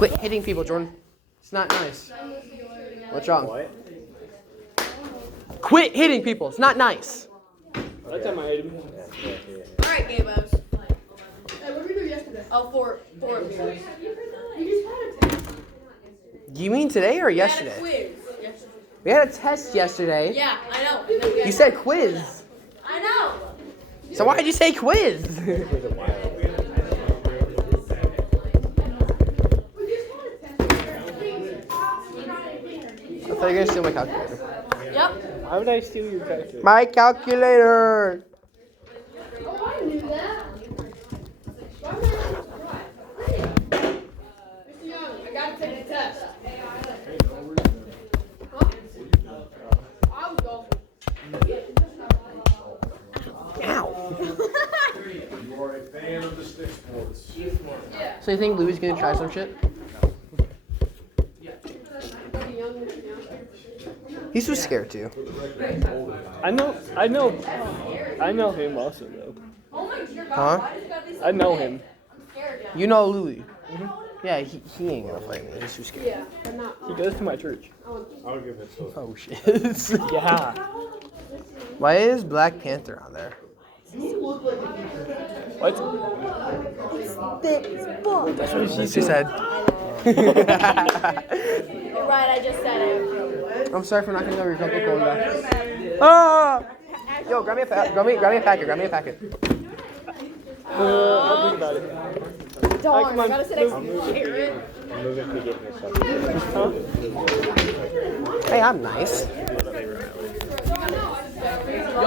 Quit hitting people, Jordan. It's not nice. What's wrong? What? Quit hitting people. It's not nice. That's on my item. Alright, Gabe, I was. Hey, what did we do yesterday? Oh, four of you. You mean today or yesterday? We had a quiz yesterday. We had a test yesterday. Yeah, I know. And then we had You said quiz. I know. So why did you say quiz? I thought you were going to steal my calculator. Yep. Why would I steal your calculator? My calculator! Oh, I knew that. Mr. Young, I gotta take the test. Huh? I was golfing. Ow! You are a fan of the stick sports. Yeah. So you think Louis going to try some shit? He's too scared to. I know him also though. Oh my dear God. Huh? Why does it gotta be so I know big? him. I'm scared. You know Louis. Yeah, he ain't gonna fight me. He's too scared. Yeah, I'm not. He goes to my church. I'll give it so. Oh shit. Yeah. Why is Black Panther on there? What? That's what she said. You're right, I just said it. I'm sorry for knocking over your Coca-Cola. Ah! Yo, grab me a packet. Grab me a packet. I'll think about it. Darn, I gotta sit next to you, Jared. I'm moving to get myself. Hey, I'm nice. Yo,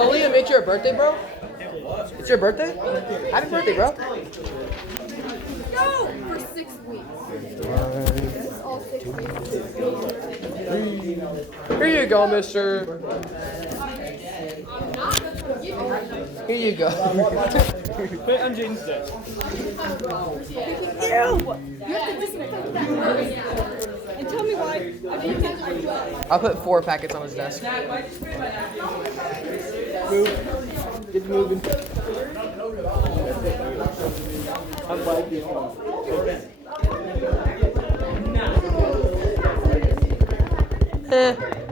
Liam, it's your birthday, bro? It's your birthday? Happy birthday, bro. Go for 6 weeks. This is all 6 weeks. Here you go, mister. I'm not gonna give you. Here you go. Put it on Jayden's desk. You have to disinfect that first. And tell me why. I'll put 4 packets on his desk. Move. Get moving. I'm like this one.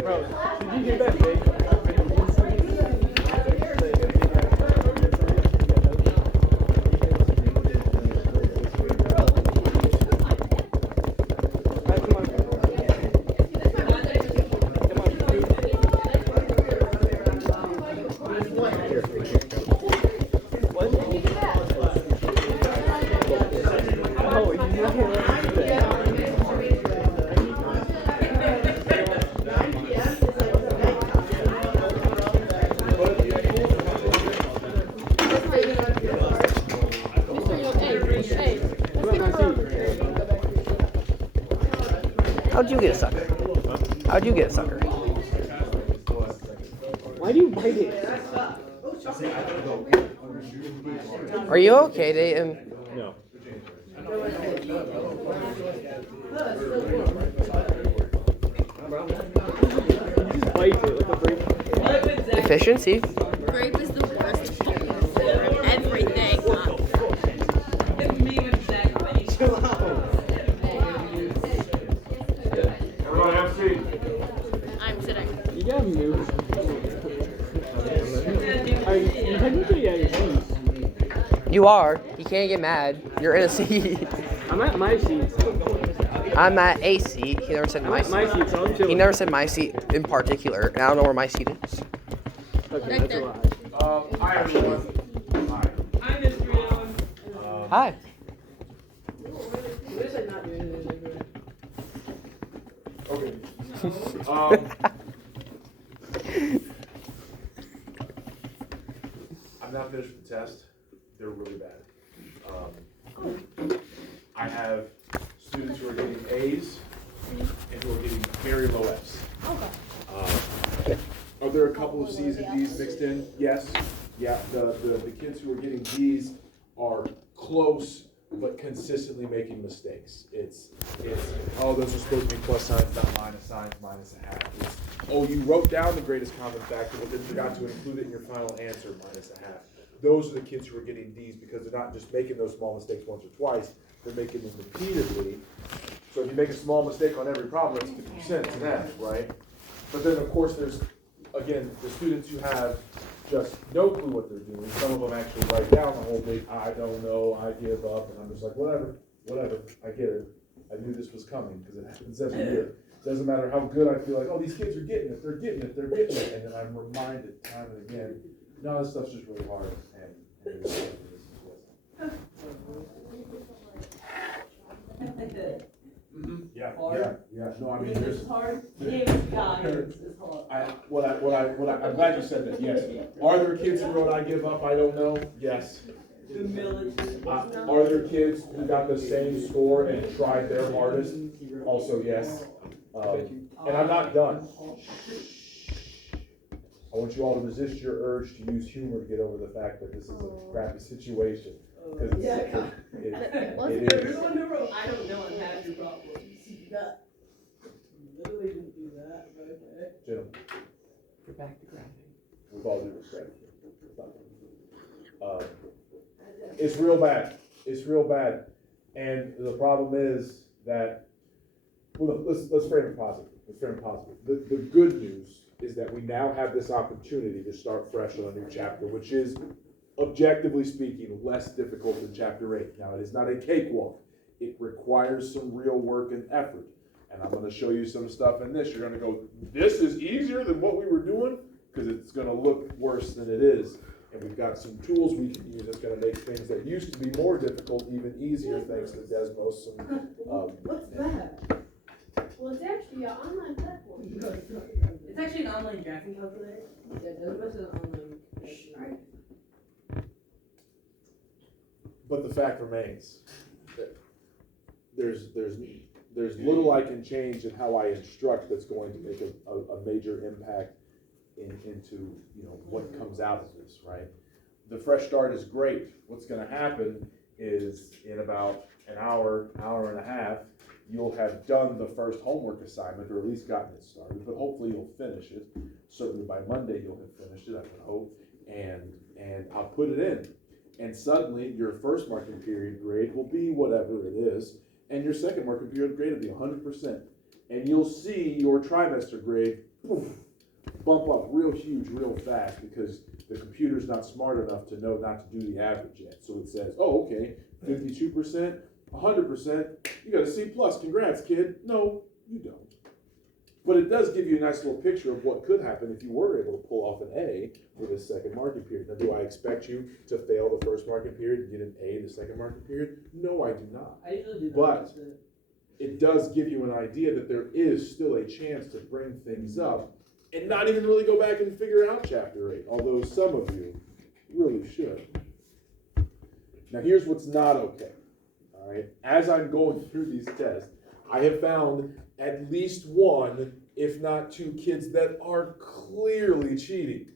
Bro, did you hear that thing? How'd you get a sucker? How'd you get a sucker? Why do you bite it? Are you okay, Dayton? No. Just bite it like a break. Efficiency? Grape is the worst fucking flavor of everything. Everyone have a seat. I'm sitting. You gotta move. You technically at your seat. You are. You can't get mad. You're in a seat. I'm at my seat. I'm at a seat. He never said I'm my at my seat. seat, so I'm He chilling. never said my seat in particular, and I don't know where my seat is. Okay, Right that's a there. lie. Hi, everyone. Hi. I'm just reading. Hi. Okay. I'm not finished with the test. They're really bad. I have students who are getting A's and who are getting very low F's. Are there a couple of C's and D's mixed in? Yes. Yeah, the kids who are getting D's are close, but consistently making mistakes. It's oh, those are supposed to be plus signs, not minus signs, minus a half. It's, oh, you wrote down the greatest common factor, but then forgot to include it in your final answer, minus a half. Those are the kids who are getting D's because they're not just making those small mistakes once or twice, they're making them repeatedly. So if you make a small mistake on every problem, that's 50% to that, right? But then, of course, there's, again, the students who have just no clue what they're doing. Some of them actually write down the whole big, I don't know, I give up, and I'm just like, whatever, I get it. I knew this was coming, because it happens every year. Doesn't matter how good I feel like, oh, these kids are getting it, they're getting it, and then I'm reminded time and again, no, this stuff's just really hard, and it is. Yeah, no, I mean, there's. hard. I'm glad you said that, yes. Are there kids who wrote I give up, I don't know? Yes. Are there kids who got the same score and tried their hardest? Also, yes. And I'm not done. I want you all to resist your urge to use humor to get over the fact that this is a crappy situation. Because it You're is. the one who wrote, I don't know, and have your problems. Literally didn't do that, but okay. Gentlemen, Get back to grounding. with all due respect. It's real bad. It's real bad. And the problem is that, well, let's frame it positive. The good news is that we now have this opportunity to start fresh on a new chapter, which is, objectively speaking, less difficult than chapter 8. Now, it is not a cakewalk. It requires some real work and effort. And I'm going to show you some stuff in this. You're going to go, this is easier than what we were doing? Because it's going to look worse than it is. And we've got some tools we can use that's going to make things that used to be more difficult even easier, thanks to Desmos. What's that? Well, it's actually an online platform. It's actually an online drafting calculator. Yeah, Desmos is an online calculator. But the fact remains that there's little I can change in how I instruct that's going to make a major impact into what comes out of this, right? The fresh start is great. What's going to happen is in about an hour and a half, you'll have done the first homework assignment, or at least gotten it started, but hopefully you'll finish it. Certainly by Monday you'll have finished it, I would hope, and I'll put it in. And suddenly your first marking period grade will be whatever it is, and your second marking period grade will be 100%. And you'll see your trimester grade bump up real huge, real fast, because the computer's not smart enough to know not to do the average yet. So it says, oh, okay, 52%, 100%, you got a C+, congrats, kid. No, you don't. But it does give you a nice little picture of what could happen if you were able to pull off an A for this second marking period. Now, do I expect you to fail the first marking period and get an A the second marking period? No, I do not. I usually do that. But it does give you an idea that there is still a chance to bring things up and not even really go back and figure out chapter 8, although some of you really should. Now, here's what's not okay. All right, as I'm going through these tests, I have found at least one, if not two kids that are clearly cheating.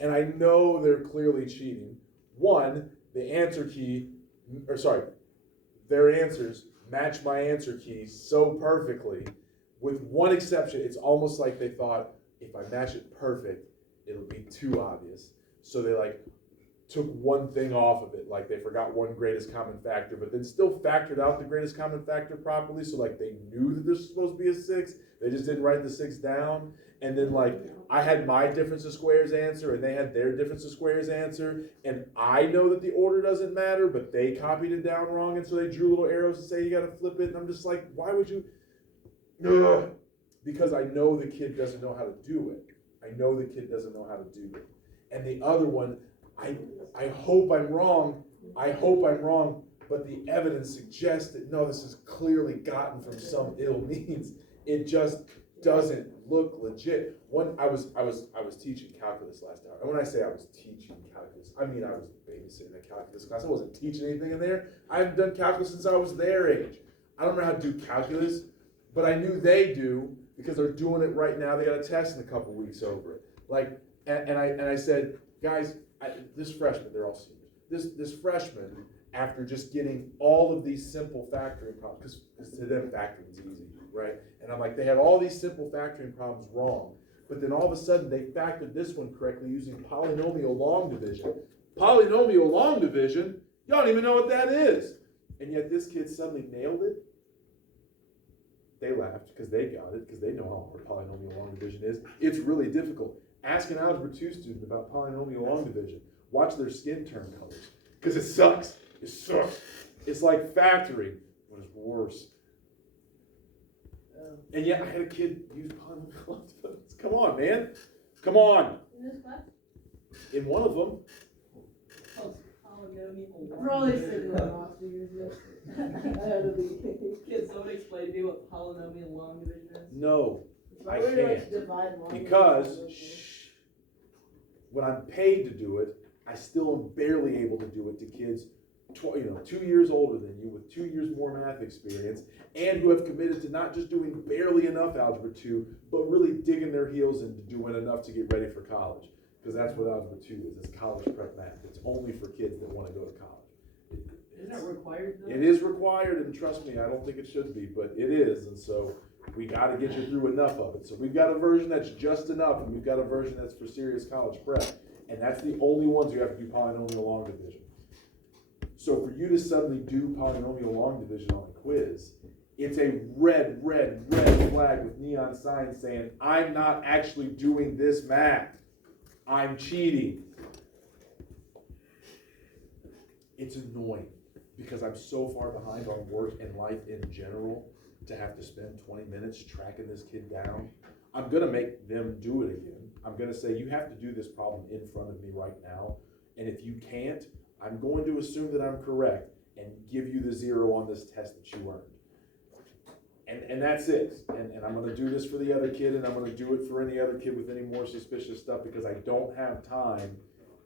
And I know they're clearly cheating. One, their answers match my answer key so perfectly. With one exception, it's almost like they thought, if I match it perfect, it'll be too obvious. So they took one thing off of it, like they forgot one greatest common factor, but then still factored out the greatest common factor properly, so they knew that there's supposed to be a 6, they just didn't write the 6 down. And then I had my difference of squares answer, and they had their difference of squares answer, and I know that the order doesn't matter, but they copied it down wrong, and so they drew little arrows to say you gotta flip it, and I'm just like, why would you? Ugh. Because I know the kid doesn't know how to do it. I know the kid doesn't know how to do it. And the other one, I hope I'm wrong, but the evidence suggests that no, this is clearly gotten from some ill means. It just doesn't look legit. I was teaching calculus last hour. And when I say I was teaching calculus, I mean I was babysitting a calculus class. I wasn't teaching anything in there. I haven't done calculus since I was their age. I don't know how to do calculus, but I knew they do because they're doing it right now. They got a test in a couple weeks over it. And I said, guys, this freshman, they're all seniors. This freshman, after just getting all of these simple factoring problems, because to them factoring is easy, right? And I'm like, they had all these simple factoring problems wrong, but then all of a sudden they factored this one correctly using polynomial long division. Polynomial long division? Y'all don't even know what that is. And yet this kid suddenly nailed it. they got it, because they know how hard polynomial long division is. It's really difficult. Ask an Algebra 2 student about polynomial long division. Watch their skin turn colors, because it sucks. It sucks. It's like factoring, but it's worse. And yet I had a kid use polynomial long division. Come on, man. Come on. In this class? In one of them. Probably sitting on last year's Can someone explain to me what polynomial long division is? No, I Where do I can't. divide long Because division? when I'm paid to do it, I still am barely able to do it to kids 2 years older than you with 2 years more math experience and who have committed to not just doing barely enough Algebra 2, but really digging their heels into doing enough to get ready for college. Because that's what Algebra 2 is. It's college prep math. It's only for kids that want to go to college. Isn't it required though? It is required, and trust me, I don't think it should be, but it is, and so we got to get you through enough of it. So we've got a version that's just enough, and we've got a version that's for serious college prep, and that's the only ones you have to do polynomial long division. So for you to suddenly do polynomial long division on a quiz, it's a red flag with neon signs saying, I'm not actually doing this math. I'm cheating. It's annoying because I'm so far behind on work and life in general to have to spend 20 minutes tracking this kid down. I'm gonna make them do it again. I'm gonna say, you have to do this problem in front of me right now. And if you can't, I'm going to assume that I'm correct and give you the 0 on this test that you earned. And that's it. And I'm gonna do this for the other kid, and I'm gonna do it for any other kid with any more suspicious stuff, because I don't have time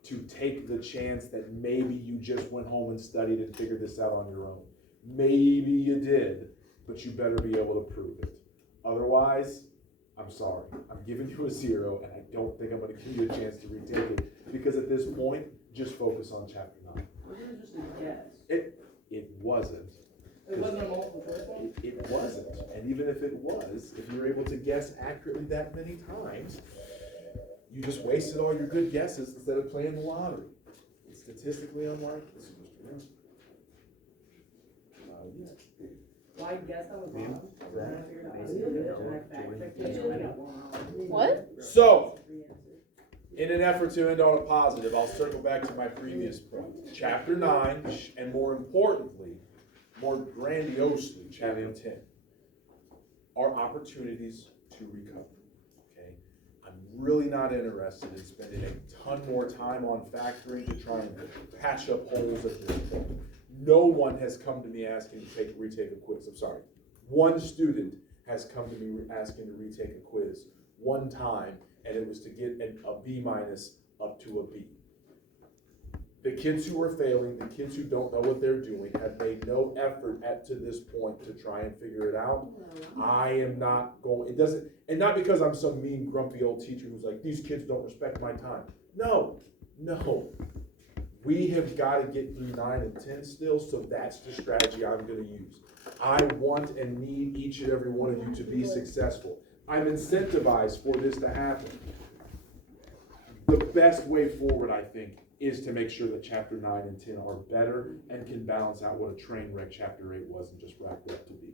to take the chance that maybe you just went home and studied and figured this out on your own. Maybe you did, but you better be able to prove it. Otherwise, I'm sorry. I'm giving you a 0, and I don't think I'm gonna give you a chance to retake it, because at this point, just focus on chapter 9. Wasn't it just a guess? It wasn't. It wasn't a multiple choice one? It wasn't. And even if it was, if you're able to guess accurately that many times, you just wasted all your good guesses instead of playing the lottery. It's statistically unlikely. Well, I guess I was wrong. Then I figured out how to do it, and I fact-checked it, and I got one. What? So, in an effort to end on a positive, I'll circle back to my previous point. Chapter 9, and more importantly, more grandiosely, chapter 10, are opportunities to recover. Okay? I'm really not interested in spending a ton more time on factoring to try and patch up holes at this point. No one has come to me asking to retake a quiz. I'm sorry. One student has come to me asking to retake a quiz one time, and it was to get a B- up to a B. The kids who are failing, the kids who don't know what they're doing, have made no effort to this point to try and figure it out. I am not going, it doesn't, and not because I'm some mean, grumpy old teacher who's like, these kids don't respect my time. No. We have got to get through 9 and 10 still, so that's the strategy I'm going to use. I want and need each and every one of you to be successful. I'm incentivized for this to happen. The best way forward, I think, is to make sure that chapter 9 and 10 are better and can balance out what a train wreck chapter 8 was and just wrapped up to be.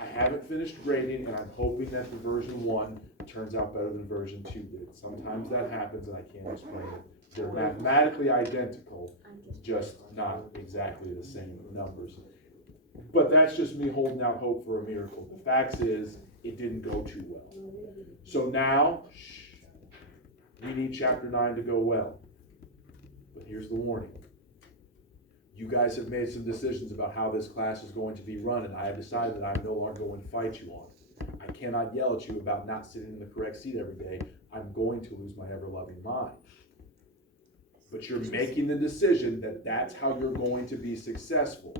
I haven't finished grading, and I'm hoping that the version 1 turns out better than version 2 did. Sometimes that happens, and I can't explain it. They're mathematically identical, just not exactly the same numbers. But that's just me holding out hope for a miracle. The fact is, it didn't go too well. So now, we need chapter 9 to go well. But here's the warning. You guys have made some decisions about how this class is going to be run, and I have decided that I'm no longer going to fight you on it. I cannot yell at you about not sitting in the correct seat every day. I'm going to lose my ever-loving mind. But you're making the decision that that's how you're going to be successful.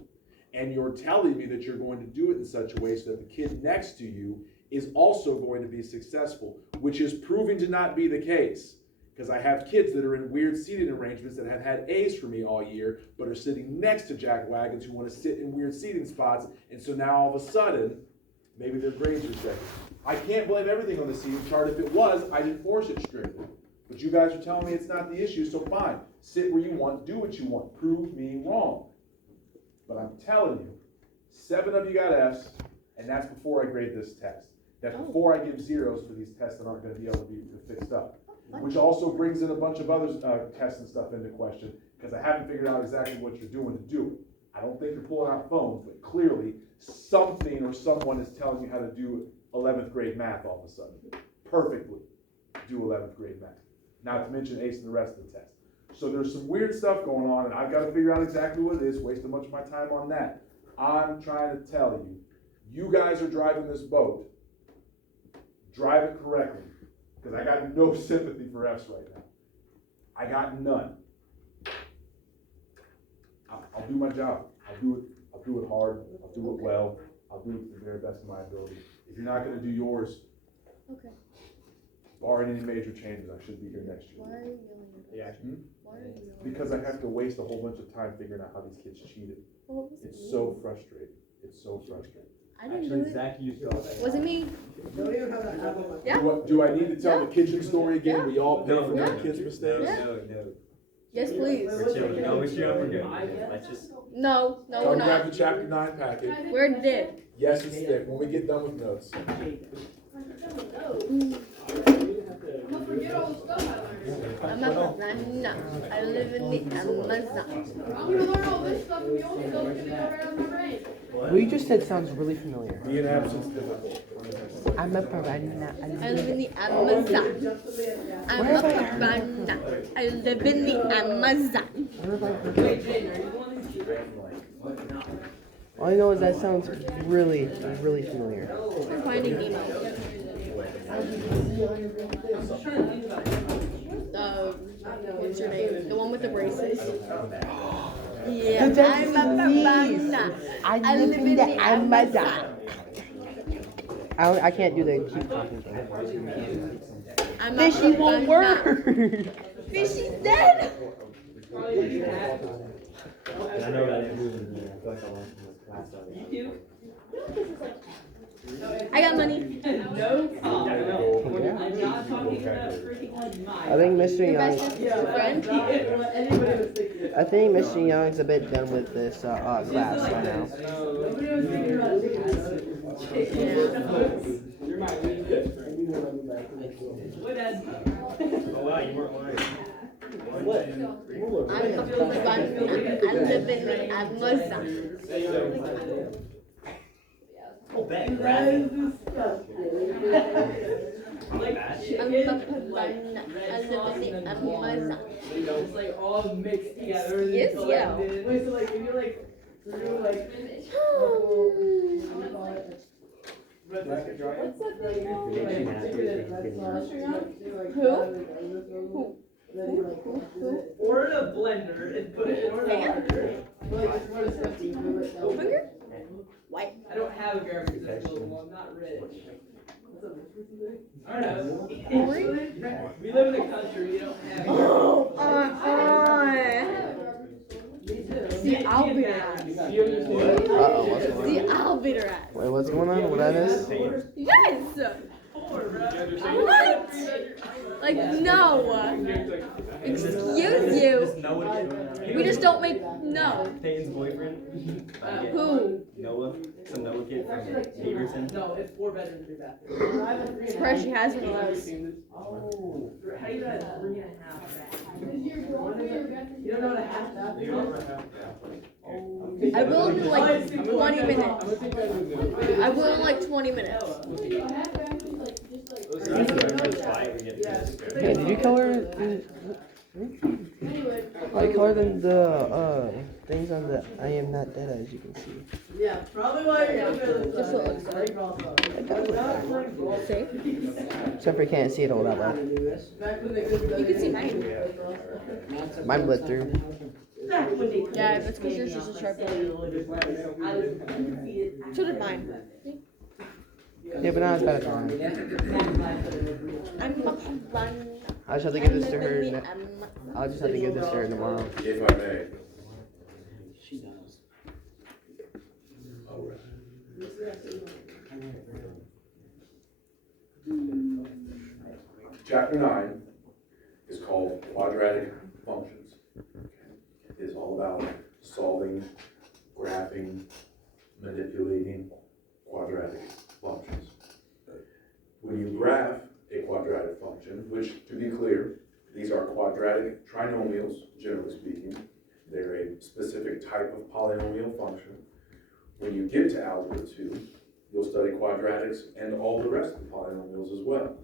And you're telling me that you're going to do it in such a way so that the kid next to you is also going to be successful, which is proving to not be the case. Because I have kids that are in weird seating arrangements that have had A's for me all year, but are sitting next to jackwagons who want to sit in weird seating spots, and so now all of a sudden, maybe their grades are second. I can't blame everything on the seating chart. If it was, I didn't force it strictly. But you guys are telling me it's not the issue, so fine. Sit where you want, do what you want, prove me wrong. But I'm telling you, 7 of you got F's, and that's before I grade this test. That's before I give zeros for these tests that aren't gonna be able to be fixed up. Which also brings in a bunch of other tests and stuff into question, because I haven't figured out exactly what you're doing to do it. I don't think you're pulling out phones, but clearly something or someone is telling you how to do 11th grade math all of a sudden. Perfectly do 11th grade math. Not to mention ace and the rest of the test. So there's some weird stuff going on, and I've got to figure out exactly what it is, wasting much of my time on that. I'm trying to tell you, you guys are driving this boat. Drive it correctly, because I got no sympathy for F's right now. I got none. I'll do my job. I'll do it hard. I'll do it well. I'll do it to the very best of my ability. If you're not going to do yours, Okay. barring any major changes, I should be here next year. Why are you yelling at us? Why are you yelling? Because I have to waste a whole bunch of time figuring out how these kids cheated. Well, it It's wasn't so me. frustrating. It's so frustrating. I didn't do it. Zach used to. Was it me? Yeah. Do I need to tell the Yeah. kitchen story again? Yeah. We all pay for Yeah. our kids' mistakes? Yeah. Yes, please. We're chilling. No, we're chilling. We're good. Let's just. No, no, Come we're grab not. the chapter 9 packet. Where did? Yes, it's thick. When we get done with notes. I'm a banana. I live in the Amazon. I'm gonna learn all this stuff and the old stuff is gonna go right out of my brain. What you just said sounds really familiar. Me and absence difficult. I'm a piranha. I live in the Amazon. I'm a piranha. I live in the Amazon. All I know is that sounds really, really familiar. We're finding Nemo. What's your name? The one with the braces. Yeah, That's I'm a disease. banana. I live in the Amazon. I can't do the keep talking thing. I'm a Fishy won't banana. work. Fishy's dead. I know that it moves in here. I feel like I learned from this class already. I got money. I think Mr. Your Young. best friend. I think Mr. Young's a bit done with this class by now. Oh wow, you weren't lying. I'm a banana. I live in the Amazon. Oh, back, grab it. I'm a banana. I live in the Amazon. It's like all mixed together. Yes, yeah. Wait, so like when you're like through like or in a blender and put it in a blender. Finger? White. I don't have a graphics design, well, I'm not rich. I don't know. We live in the country, we don't have. See, I'll beat her ass. Uh-oh, what's going See, on? I'll beat her ass. Wait, what's going on? What I miss? Yes! What? Like, no. Excuse you. We just don't make, no. Peyton's boyfriend. Who? Noah. Some Noah kid from Beaverton. No, it's 4 bedrooms, 3 bathrooms. Surprised she has one of those. Oh, how do you guys 3.5 bathrooms? You don't know what a half bathroom is? I will in like 20 minutes. I will in like 20 minutes. Hey, did you color? I colored in the things on the I am not dead, as you can see. Yeah, probably why you're Just so it looks better. It does look better. See? Except for you can't see it all that well. You can see mine. Mine lit through. Yeah, that's because yours is a sharp one. So did mine. Yeah, but not as bad as mine. I'm a banana. I'll just have to give this to her. I'll just have to give this to her tomorrow. If I may. She does. Chapter 9 is called Quadratic Functions. It is all about solving, graphing, manipulating quadratic functions. when you graph a quadratic function, which, to be clear, these are quadratic trinomials, generally speaking. They're a specific type of polynomial function. When you get to Algebra 2, you'll study quadratics and all the rest of the polynomials as well.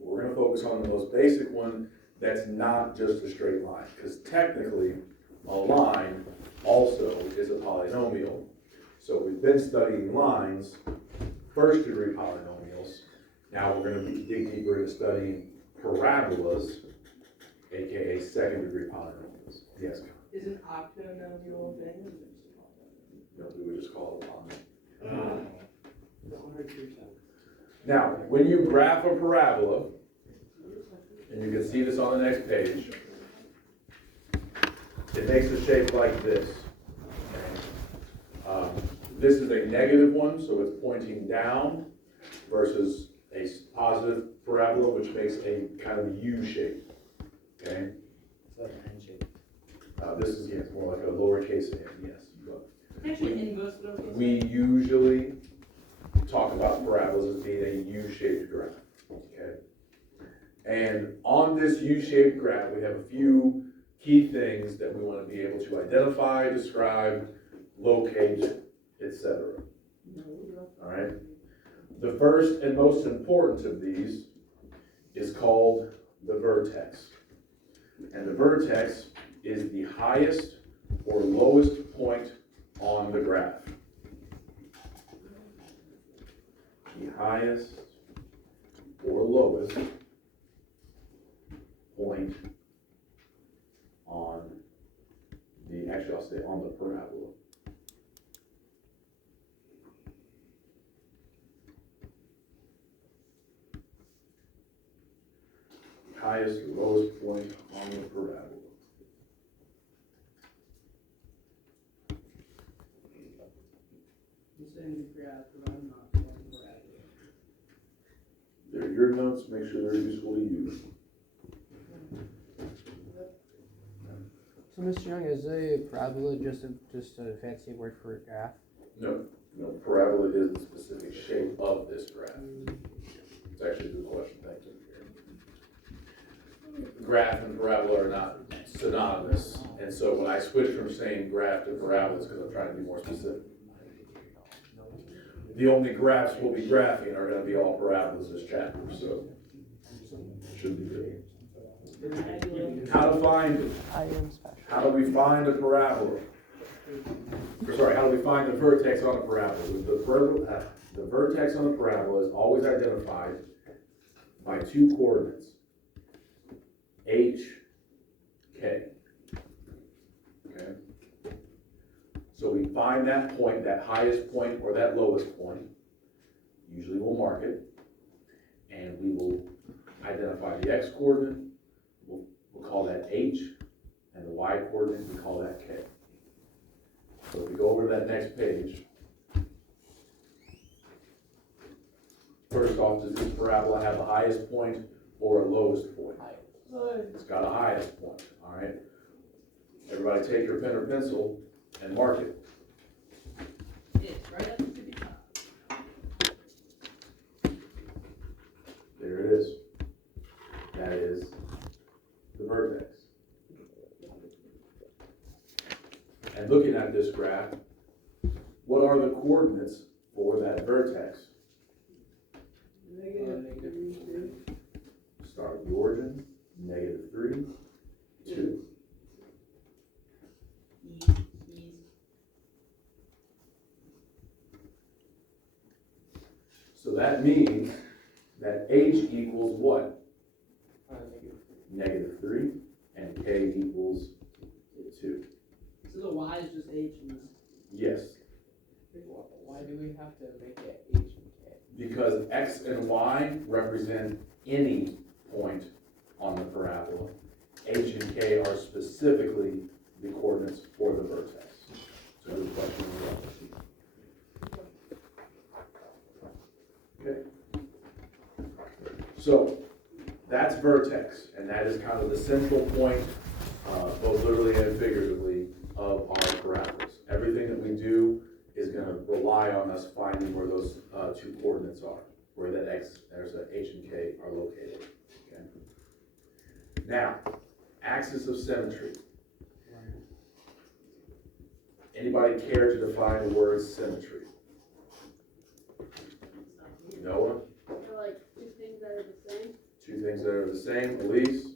We're going to focus on the most basic one that's not just a straight line, because technically a line also is a polynomial. So we've been studying lines, first degree polynomials. Now we're going to dig deeper into studying parabolas, aka second degree polynomials. Yes? Is an octanomial a thing? No, we would just call it a line. Now, when you graph a parabola, and you can see this on the next page, it makes a shape like this. This is a negative one, so it's pointing down, versus a positive parabola, which makes a kind of U shape. Okay? It's like an N shape. This is, yes, more like a lowercase n, yes. But Actually, in most of those. we usually talk about parabolas as being a U-shaped graph, okay? And on this U-shaped graph, we have a few key things that we want to be able to identify, describe, locate, etc. All right? The first and most important of these is called the vertex. And the vertex is the highest or lowest point on the graph. The highest or lowest point on the, actually I'll say on the parabola. Highest or lowest point on the parabola. I'm saying the graph, but I'm not going to graph it. They're your notes, make sure they're useful to you. So, Mr. Young, is a parabola just a fancy word for a graph? No, parabola is the specific shape of this graph. It's actually a good question, thank you. Graph and parabola are not synonymous, and so when I switch from saying graph to parabola, it's because I'm trying to be more specific. The only graphs we'll be graphing are going to be all parabolas this chapter, so should be good. How to find, how do we find a parabola? Sorry, how do we find the vertex on a parabola? The vertex on a parabola is always identified by two coordinates, H, K. Okay? So we find that point, that highest point or that lowest point. Usually we'll mark it, and we will identify the X coordinate. We'll call that H, and the Y coordinate, we call that K. So if we go over to that next page, first off, does this parabola have a highest point or a lowest point? It's got a highest point, all right? Everybody take your pen or pencil and mark it. It's right up to the top. There it is. That is the vertex. And looking at this graph, what are the coordinates for that vertex? Start with the origin, -3, 2. So that means that H equals what? -3, and K equals 2. So the Y is just H and Yes, Why do we have to make it H and K? because X and Y represent any point on the parabola. H and K are specifically the coordinates for the vertex. So good question. Okay. So that's vertex, and that is kind of the central point, both literally and figuratively, of our parabolas. Everything that we do is going to rely on us finding where those two coordinates are. where that X, there's a H and K are located, okay? Now, axis of symmetry. Anybody care to define the word symmetry? Noah? They're like two things that are the same. Two things that are the same. Elise?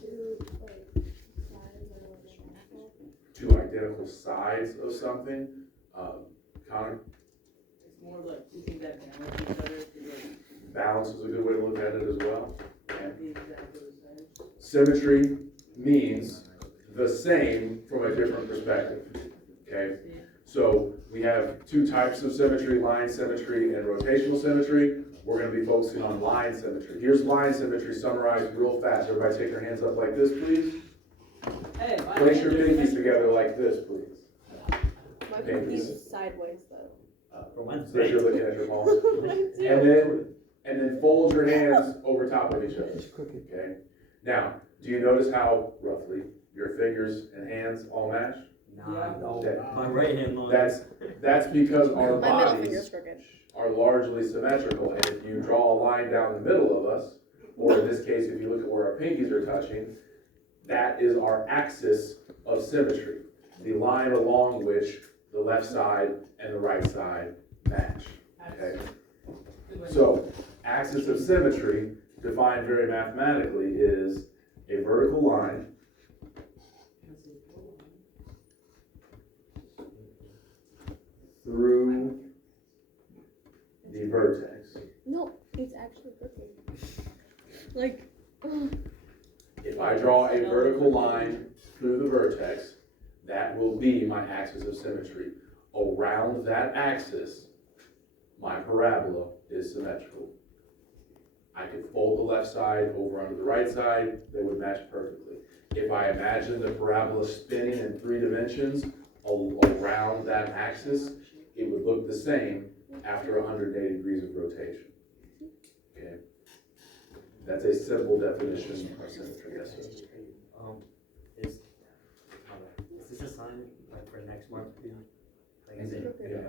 Two like sides that are identical. Two identical sides of something. Connor? It's more like two things that balance each other to like Balance is a good way to look at it as well. Okay. be exactly the same. Symmetry means the same from a different perspective, okay? So we have two types of symmetry, line symmetry and rotational symmetry. We're gonna be focusing on line symmetry. Here's line symmetry summarized real fast. Everybody take your hands up like this, please. Hey, Place your pinkies together like this, please. My Okay, pinky's sideways though. For Wednesday. So you're looking at your palms. And then fold your hands over top of each other, It's crooked. okay? Now, do you notice how roughly your fingers and hands all match? Nah, no, Okay. my right hand line. That's because our My middle finger's bodies crooked. are largely symmetrical, and if you draw a line down the middle of us, or in this case, if you look at where our pinkies are touching, that is our axis of symmetry, the line along which the left side and the right side match, okay? So, axis of symmetry, defined very mathematically, is a vertical line through the vertex. No, it's actually crooked. Like, If I draw a vertical line through the vertex, that will be my axis of symmetry. Around that axis, my parabola is symmetrical. I could fold the left side over onto the right side, they would match perfectly. If I imagine the parabola spinning in 3 dimensions around that axis, it would look the same after 180 degrees of rotation. Okay? That's a simple definition of symmetry, yes, sir. Is this a sign like for next month? Like, is it? Yeah. Okay.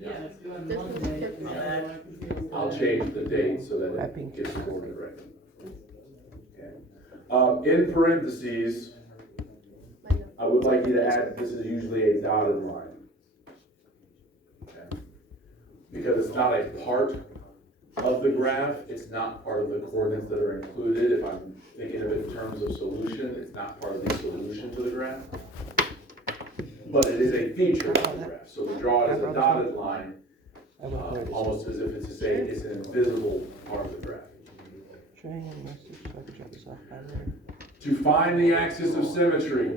Yeah, let's do it This on one's Monday. perfect. I'll change the date so that it gets recorded right. Okay. In parentheses, I would like you to add, this is usually a dotted line. Okay. Because it's not a part of the graph, it's not part of the coordinates that are included. If I'm thinking of it in terms of solution, it's not part of the solution to the graph. But it is a feature of the graph. So we draw it as a dotted line, almost as if it's to say it's an invisible part of the graph. Should I hang on the message so I can drop this off by there? To find the axis of symmetry,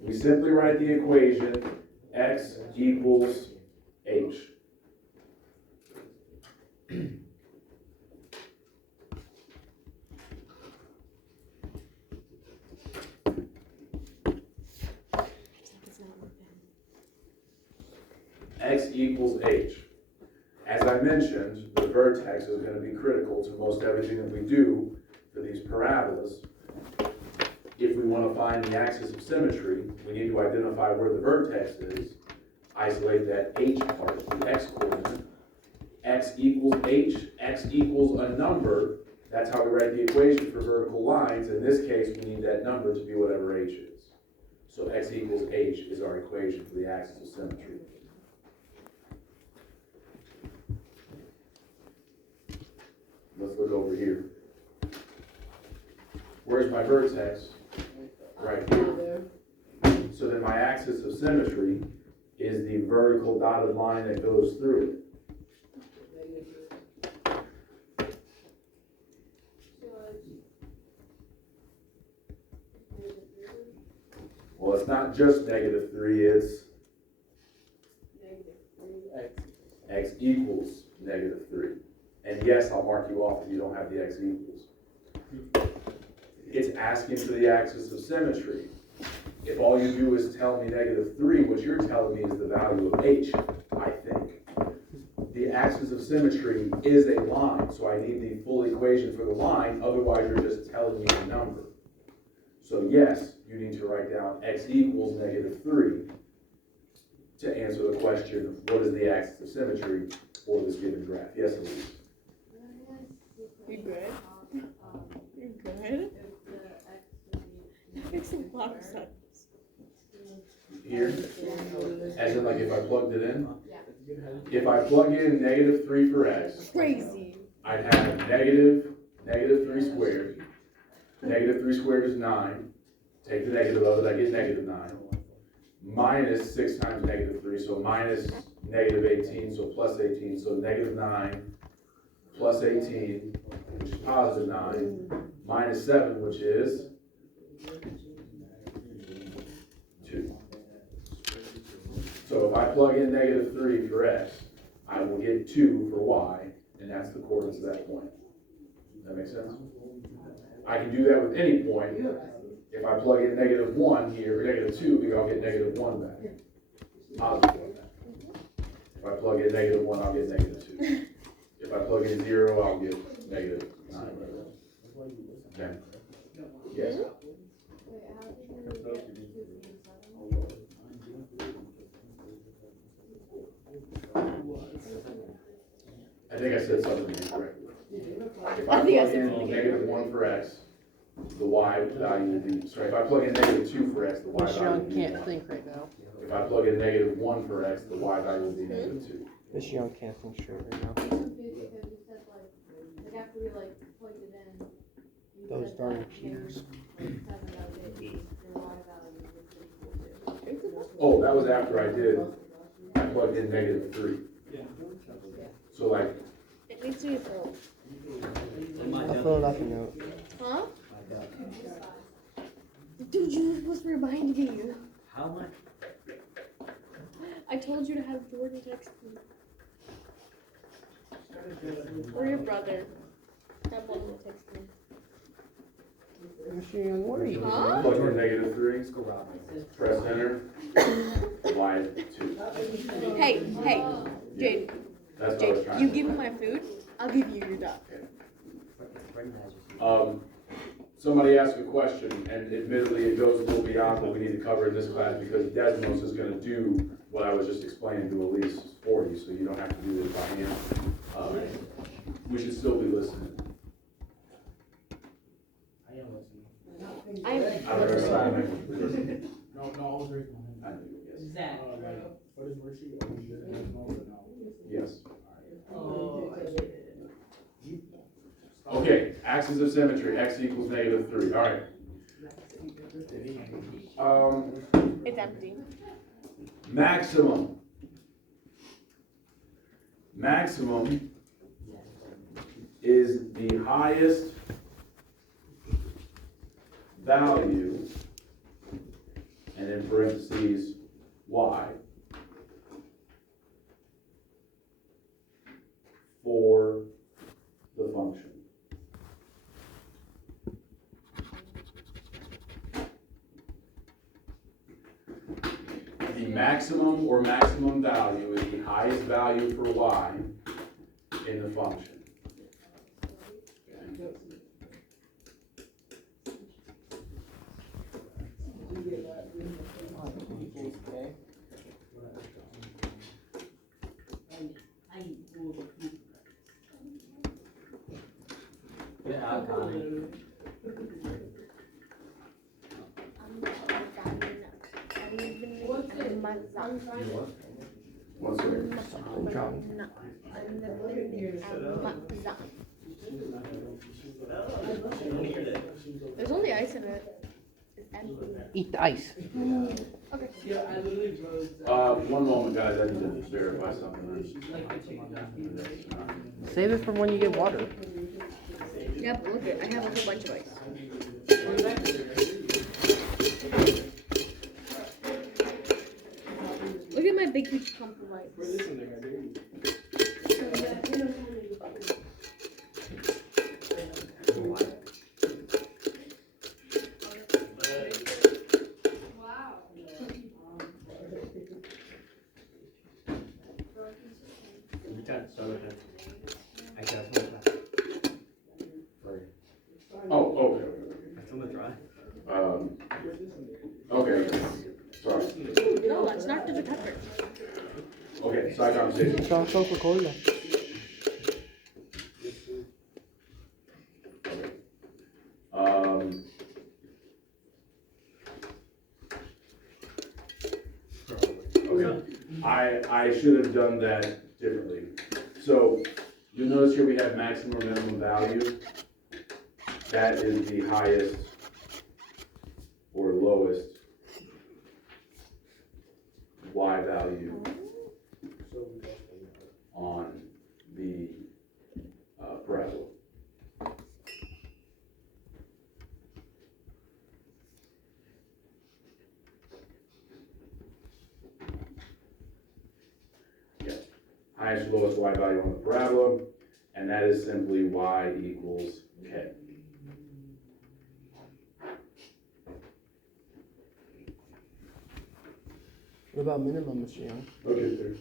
we simply write the equation x equals h. X equals h. As I mentioned, the vertex is going to be critical to most everything that we do for these parabolas. If we want to find the axis of symmetry, we need to identify where the vertex is, isolate that h part, the x coordinate. X equals h, x equals a number. That's how we write the equation for vertical lines. In this case, we need that number to be whatever h is. So x equals h is our equation for the axis of symmetry. Let's look over here. Where's my vertex? Right here. So then my axis of symmetry is the vertical dotted line that goes through it. Well, it's not just -3, it's x equals -3. And yes, I'll mark you off if you don't have the x equals. It's asking for the axis of symmetry. If all you do is tell me -3, what you're telling me is the value of h, I think. The axis of symmetry is a line, so I need the full equation for the line, otherwise you're just telling me a number. So yes, you need to write down x equals -3 to answer the question, what is the axis of symmetry for this given graph? Yes, Louise? You good? You good? That makes a lot of sense. Here, as in like if I plugged it in? If I plug in -3 for x, Crazy. I'd have -3 squared. -3 squared is 9. Take the negative of it, I get -9. Minus 6 times -3, so minus -18, so plus 18, so -9 plus 18, which is positive 9, minus 7, which is 2. So if I plug in -3 for x, I will get 2 for y, and that's the coordinates of that point. Does that make sense? I can do that with any point. If I plug in -1 here, or -2, because I'll get -1 back. Positive 1 back. If I plug in -1, I'll get -2. If I plug in 0, I'll get -9. Okay? Yes? I think I said something incorrect. If I plug in -1 for x, the y value will be, sorry, if I plug in -2 for x, the y Miss value will Young be can't 1. think right now. If I plug in -1 for x, the y value will be -2. Miss Young can't think straight right now. Like after we like plugged it in. you Those said darn that cheaters. -7 of it, your Y value was equal to. Oh, that was after I plugged in -3. So like, It needs to be full. I'll fill it up a note. Huh? Dude, you were supposed to remind me. How much? I told you to have Jordan text me. Or your brother. Have one to text me. Miss Young, what are you Huh? plug in -3, Let's go rob me. press enter, y is 2. Hey, Jayden. That's what I was Jayden, trying you to give me my food, I'll give you your duck. Somebody asked a question, and admittedly, it goes a little beyond what we need to cover in this class, because Desmos is gonna do what I was just explaining to Elise for you, so you don't have to do this by hand. We should still be listening. I am listening. I'm gonna sign it. No, I was raising my I hand. knew, yes. Zach. What is Mercy? Are you sure there's no or no? Yes. Oh, I get it. Okay, axis of symmetry, x equals -3, all right. It's empty. Maximum. Maximum is the highest value, and in parentheses, y, for the function. The maximum or maximum value is the highest value for y in the function. Get out, Connie. One second. There's only ice in it. It's empty. Eat the ice. Okay. Yeah, I literally wrote. One moment, guys, I need to verify something. Save it for when you get water. Yeah, but look it. I have a whole bunch of ice. Look at my big huge clump of ice. Where's this in there, dude? Wow. You got soda. I got some of that. Oh, okay, That's on the dry. okay. Okay, sorry. No, that's not to the pepper. Okay, side conversation. It's on Coca-Cola. Um, okay, I should have done that differently. So, you'll notice here we have maximum or minimum value. That is the highest or lowest Y value on the parabola. Yeah, highest or lowest Y value on the parabola, and that is simply Y equals K. What about minimum, Mr. Young? Okay, there.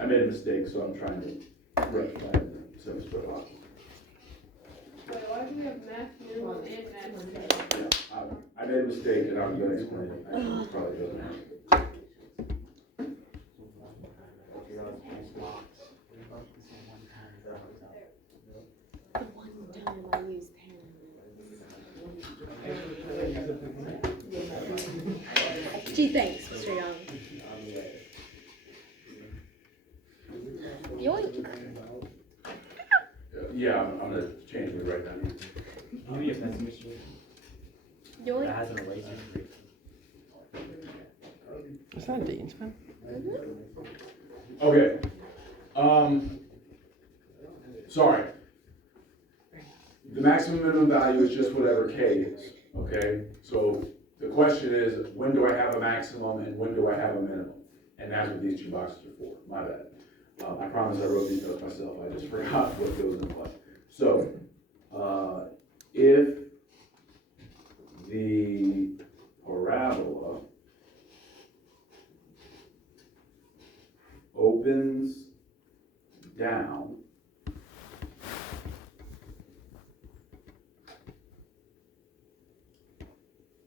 I made a mistake, so I'm trying to rectify it as soon as possible. Wait, why do we have max, minimum, and maximum? Yeah, I made a mistake, and I'm gonna explain it. I probably doesn't matter. The one time I use pen. Gee, thanks, Mr. Young. Yoink. Yeah, I'm gonna change it right now. Maybe if that's a machine that Yoink. has an eraser. It's not Dean's pen. Okay, sorry. The maximum minimum value is just whatever K is, okay? So the question is, when do I have a maximum and when do I have a minimum? And that's what these two boxes are for, my bad. I promise I wrote these notes myself, I just forgot what goes in what. So, if the parabola opens down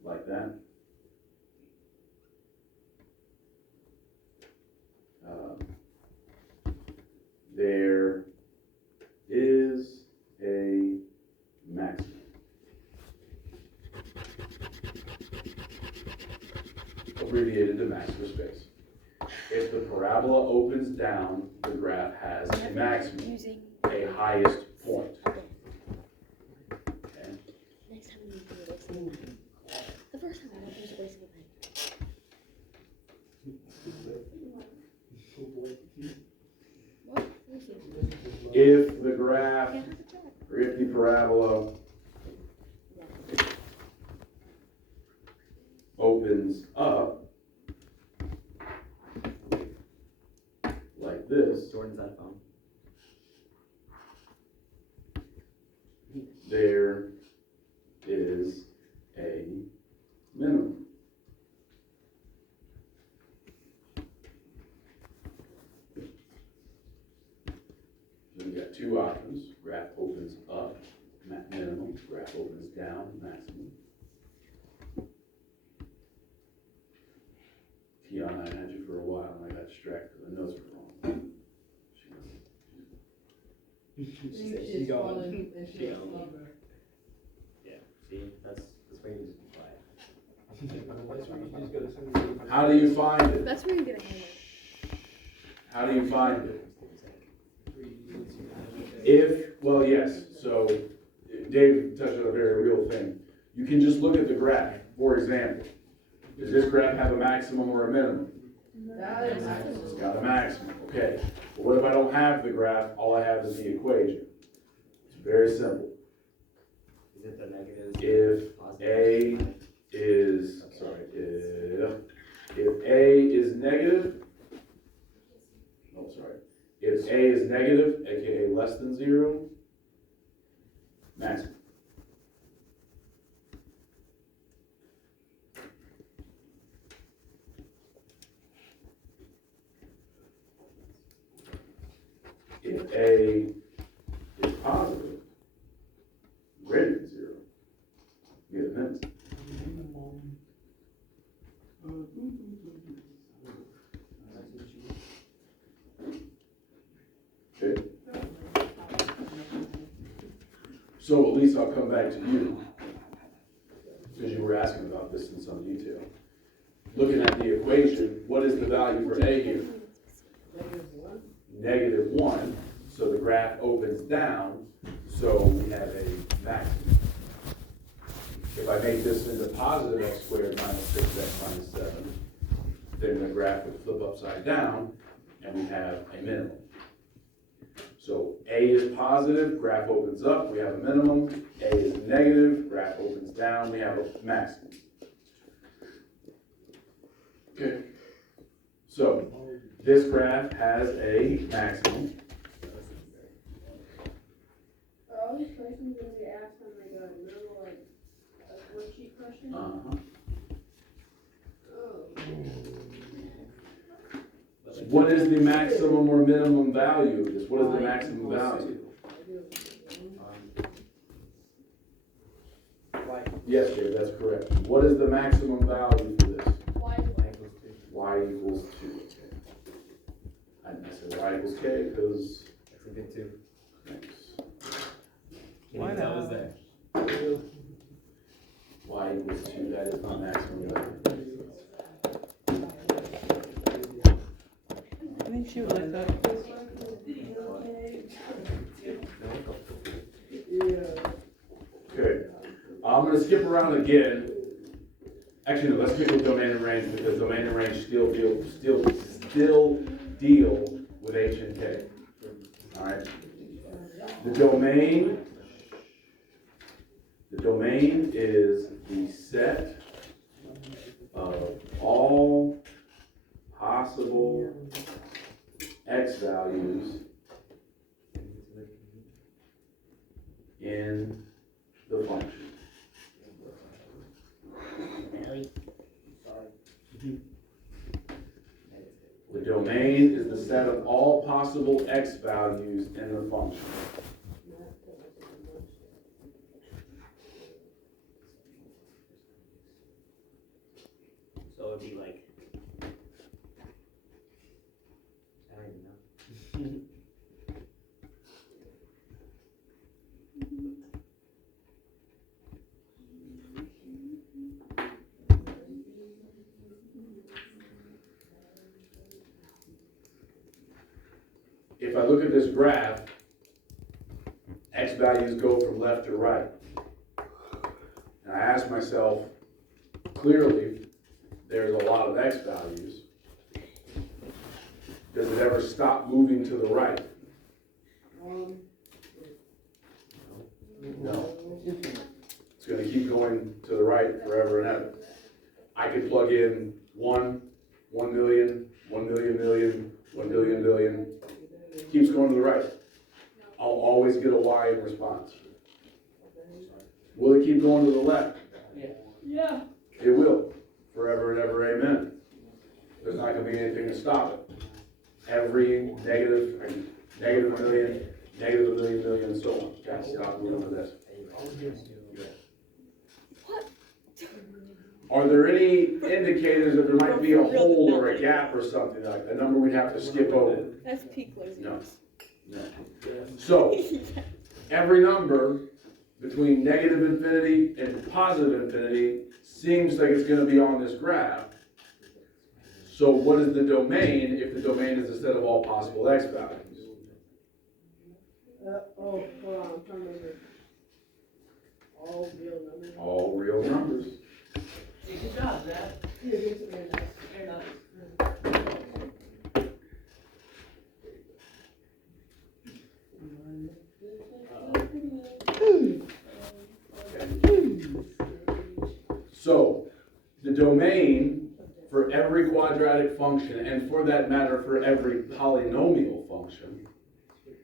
like that, there is a maximum. Abbreviated to max for space. If the parabola opens down, the graph has a maximum, a highest point. Okay. Next time you do this. The first time I was wasting a pen. What? If the graph, or if the parabola opens up like this, Jordan's on phone. there is a minimum. So we've got two options. Graph opens up, minimum. Graph opens down, maximum. Tiana, I had you for a while and I got distracted. The notes were wrong. She going. She going. Yeah, see, that's why you just be quiet. How do you find it? That's where you get a hammer. How do you find it? If, well, yes, so Dave touched on a very real thing. You can just look at the graph. For example, does this graph have a maximum or a minimum? It's got a maximum, okay. But what if I don't have the graph, all I have is the equation? It's very simple. Is it the negatives? If A is, sorry, if A is negative, oh, sorry. If A is negative, aka less than 0, maximum. If A is positive, greater than 0, you get a minimum. So at least I'll come back to you, because you were asking about this in some detail. Looking at the equation, what is the value for A here? -1, so the graph opens down, so we have a maximum. If I make this into positive x squared minus 6x minus 7, then the graph would flip upside down, and we have a minimum. So A is positive, graph opens up, we have a minimum. A is negative, graph opens down, we have a maximum. Okay. So this graph has a maximum. Are all these questions gonna be asked on like a normal, like, a worksheet question? Uh-huh. Oh. What is the maximum or minimum value of this? What is the maximum value? Yes, Jay, that's correct. What is the maximum value for this? Y equals 2. And I said y equals k because. That's a good two. Thanks. Why not? Was there? Y equals 2, that is the maximum value. I think she would like that. Okay, I'm gonna skip around again. Actually, no, let's stick with domain and range because domain and range still deal with H and K. All right. The domain is the set of all possible x values in the function. The domain is the set of all possible x values in the function. So it'd be like, I don't even know. If I look at this graph, x values go from left to right. And I ask myself, clearly, there's a lot of x values. Does it ever stop moving to the right? No. It's going to keep going to the right forever and ever. I could plug in 1 million, 1 million million, 1 billion billion. Keeps going to the right. I'll always get a y in response. Will it keep going to the left? Yeah. It will. Forever and ever, amen. There's not going to be anything to stop it. Every negative a million, negative a million million, and so on. Got to stop moving with this. Are there any indicators that there might be a hole or a gap or something, like a number we'd have to skip over? That's peak laziness. No. So, every number between negative infinity and positive infinity seems like it's going to be on this graph. So what is the domain if the domain is a set of all possible x values? Hold on, I'm trying to remember. All real numbers. All real numbers. Good job, Zach. Yeah, this is very nice. Very nice. So, the domain for every quadratic function, and for that matter for every polynomial function,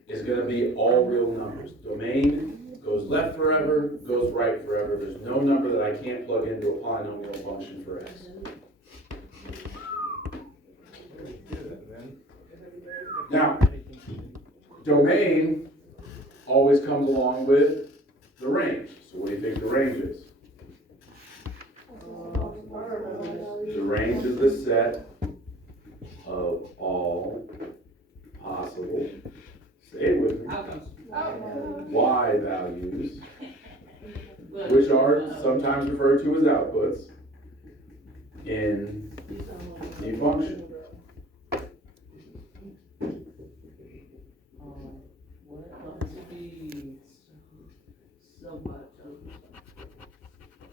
is going to be all real numbers. Domain goes left forever, goes right forever. There's no number that I can't plug into a polynomial function for x. Now, domain always comes along with the range. So what do you think the range is? The range is the set of all possible, say it with me, Outcomes. y values are sometimes referred to as outputs in the function. What would be So much.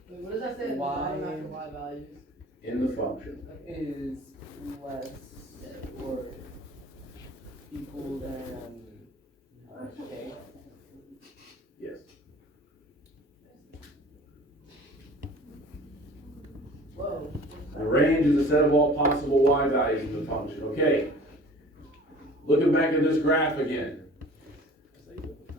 Wait, what does that say? Y Y values. In the function. is less or equal than K? Yes. Whoa. The range is a set of all possible y values in the function. Okay. Looking back at this graph again.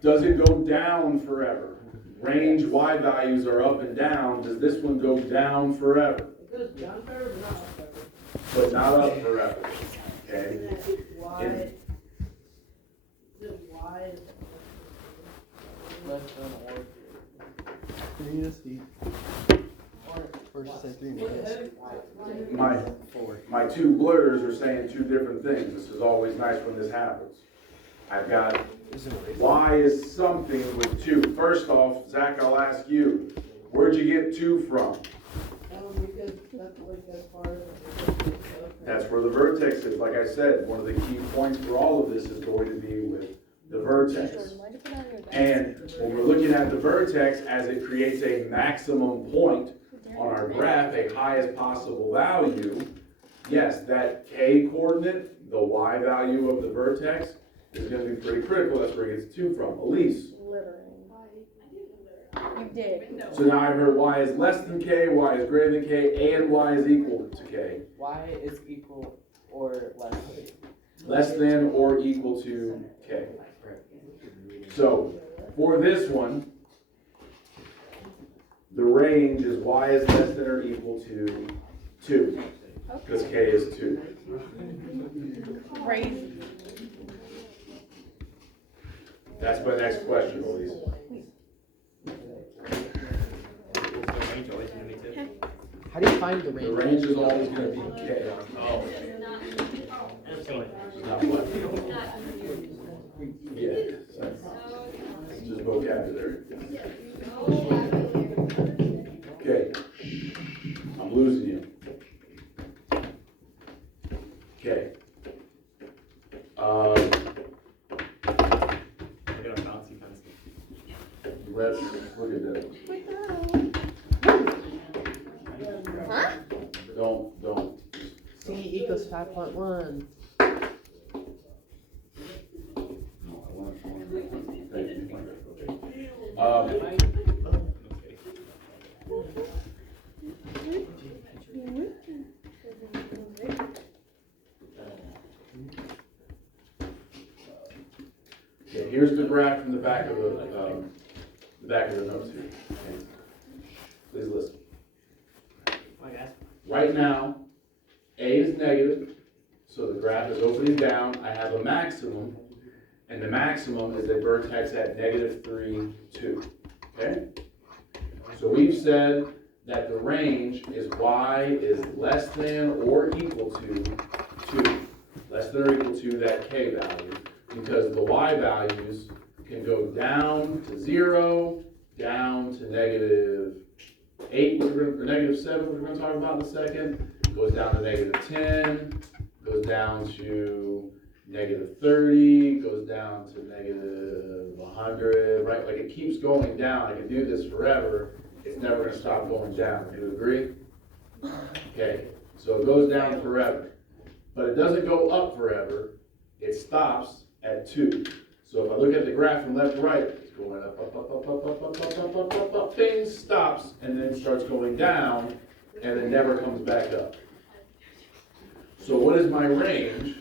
Does it go down forever? Range y values are up and down. Does this one go down forever? It goes down forever, but not up forever. But not up forever. Okay? And then Y. In- Is it Y? Less than or 3 minutes deep. First you said 3 minutes. My two blurs are saying two different things. This is always nice when this happens. I've got y is something with 2. First off, Zach, I'll ask you, where'd you get 2 from? Because that's like as far as. That's where the vertex is. Like I said, one of the key points for all of this is going to be with the vertex. And when we're looking at the vertex, as it creates a maximum point on our graph, a highest possible value, yes, that k coordinate, the y value of the vertex, is going to be pretty critical. That's where it gets 2 from. Elise. You did. So now I've heard y is less than k, y is greater than k, and y is equal to k. Y is equal or less than. Less than or equal to k. So for this one, the range is y is less than or equal to 2, because k is 2. Crazy. That's my next question, Elise. How do you find the The range? range is always going to be k. Oh. It's not what? Yeah, it's just vocabulary. Okay, I'm losing you. Okay. Let's look at that. Huh? Don't. C equals 5.1. Thank you. Okay, here's the graph from the back of the notes here. Okay. Please listen. Right now, A is negative, so the graph is opening down. I have a maximum, and the maximum is a vertex at -3, 2. Okay? So we've said that the range is y is less than or equal to 2. Less than or equal to that k value, because the y values can go down to 0, down to -8, or -7, which we're going to talk about in a second, goes down to -10, goes down to -30, goes down to -100, right? Like it keeps going down. I can do this forever. It's never going to stop going down. Do you agree? Okay, so it goes down forever. But it doesn't go up forever. It stops at 2. So if I look at the graph from left to right, it's going up, bing, stops, and then starts going down, and then never comes back up. So what is my range?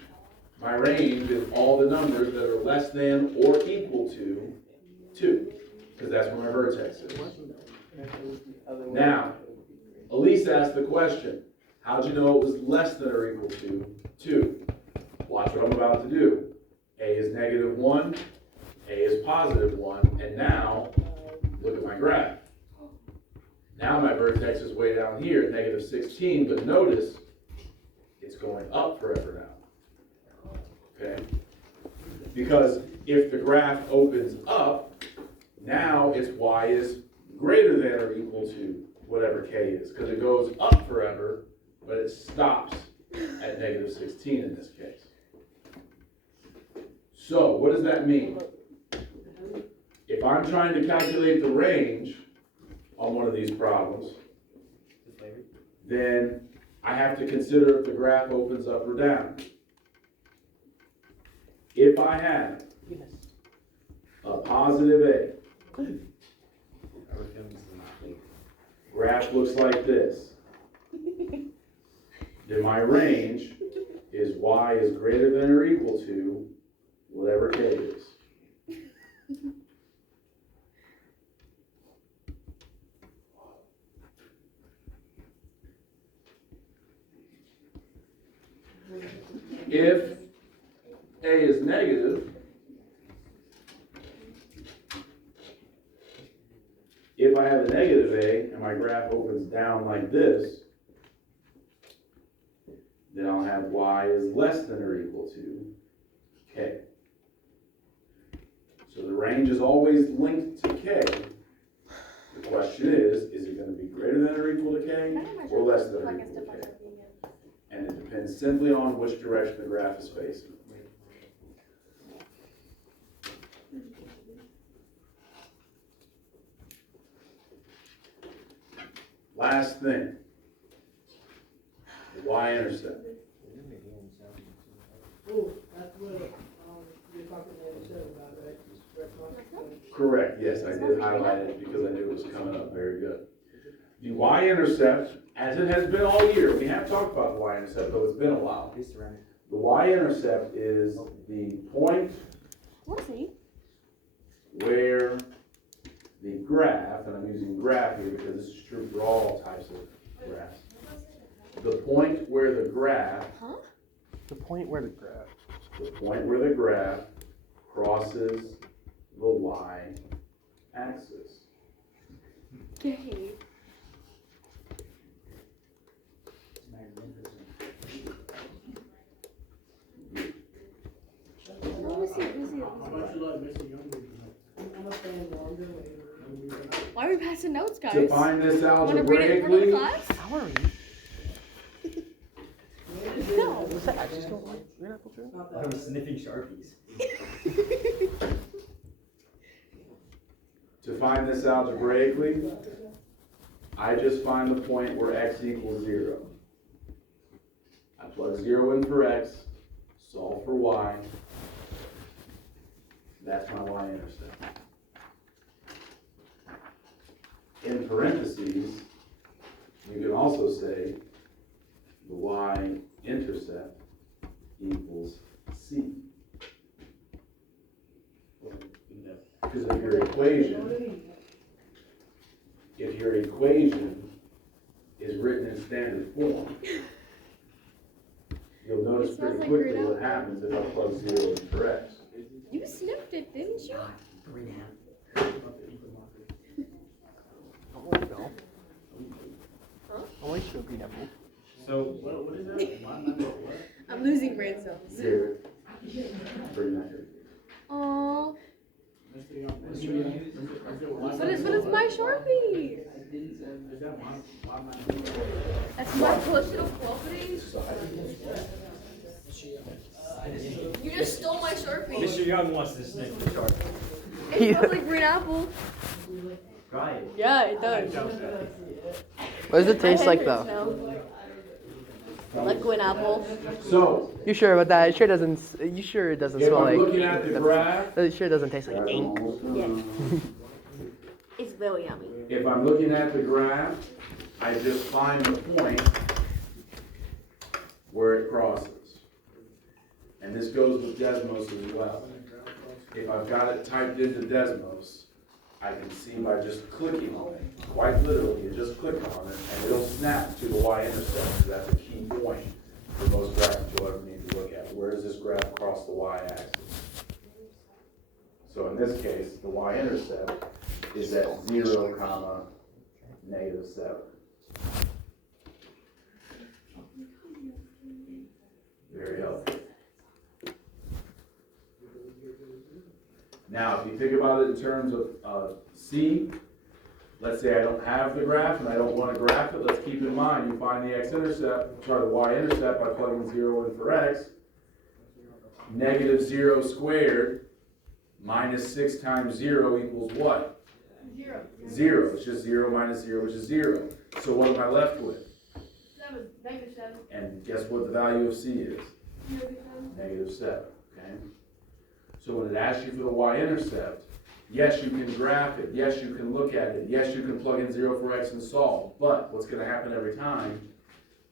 My range is all the numbers that are less than or equal to 2, because that's where my vertex is. Now, Elise asked the question, how'd you know it was less than or equal to 2? Watch what I'm about to do. A is -1, A is +1, and now, look at my graph. Now my vertex is way down here at -16, but notice, it's going up forever now. Okay? Because if the graph opens up, now its y is greater than or equal to whatever k is, because it goes up forever, but it stops at negative 16 in this case. So what does that mean? If I'm trying to calculate the range on one of these problems, then I have to consider if the graph opens up or down. If I have a positive A, graph looks like this, then my range is y is greater than or equal to whatever k is. If A is negative, if I have a negative A and my graph opens down like this, then I'll have y is less than or equal to k. So the range is always linked to k. The question is it going to be greater than or equal to k or less than or equal to k? And it depends simply on which direction the graph is facing. Last thing, the y-intercept. Oh, that's what, you're talking about, right? Correct, yes, I did highlight it because I knew it was coming up. Very good. The y-intercept, as it has been all year, we have talked about the y-intercept, though it's been a while. The y-intercept is the point where the graph, and I'm using graph here because this is true for all types of graphs. The point where the graph, The point where the graph crosses the y-axis. Okay. Why are we passing notes, guys? To find this Wanna read it in front of the algebraically, class? No. What's that? I just don't like green apple tree. I was sniffing Sharpies. to find this algebraically, I just find the point where x equals 0. I plug 0 in for x, solve for y. That's my y-intercept. In parentheses, you can also say the y-intercept equals c. Because if your equation is written in standard form, you'll notice It smells pretty like quickly green what happens if I plug 0 in for x. You sniffed it, didn't you? Oh, no. Huh? I like to green apple. So, what is that? I'm losing brain cells. Here. Bring that here. Aww. But it's my Sharpie. That's my personal property. You just stole my Sharpie. Mr. Young wants to sniff the Sharpie. It smells like green apple. Try it. Yeah, it does. What does it taste like My head though? hurts now. Like green apple. So, You sure about that? It sure doesn't. You sure it doesn't if smell I'm like? looking at the graph, It sure doesn't taste like that's ink. almost Yeah. done. It's very yummy. If I'm looking at the graph, I just find the point where it crosses. And this goes with Desmos as well. If I've got it typed into Desmos, I can see by just clicking on it, quite literally, you just click on it, and it'll snap to the y-intercept, because that's a key point for most graphs you'll ever need to look at. Where does this graph cross the y-axis? So in this case, the y-intercept is at 0, comma, -7. Very helpful. Now, if you think about it in terms of C, Let's say I don't have the graph and I don't want to graph it. Let's keep in mind, you find the x-intercept, the y-intercept by plugging 0 in for x. Negative 0 squared minus 6 times 0 equals what? 0. 0. It's just 0 minus 0, which is 0. So what am I left with? 7. Negative 7. And guess what the value of c is? Negative 7. Negative 7. Okay? So when it asks you for the y-intercept, yes, you can graph it. Yes, you can look at it. Yes, you can plug in 0 for x and solve. But what's going to happen every time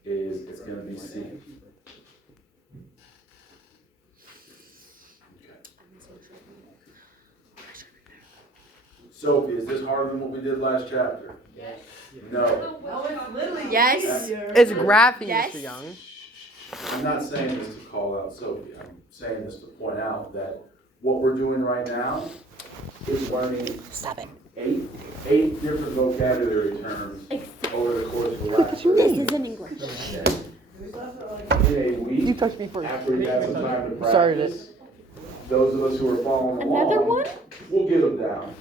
is it's going to be c. Sophie, is this harder than what we did last chapter? Yes. No. No, it's literally. Yes. It's graphing, Yes. Mr. Young. I'm not saying this to call out Sophie. I'm saying this to point out that what we're doing right now is learning Stop it. eight different vocabulary terms over the course of the last This isn't English. in a You week. touched me first. After we've had some time to Sorry, practice, those of us who are following along, Another one? we'll get them down.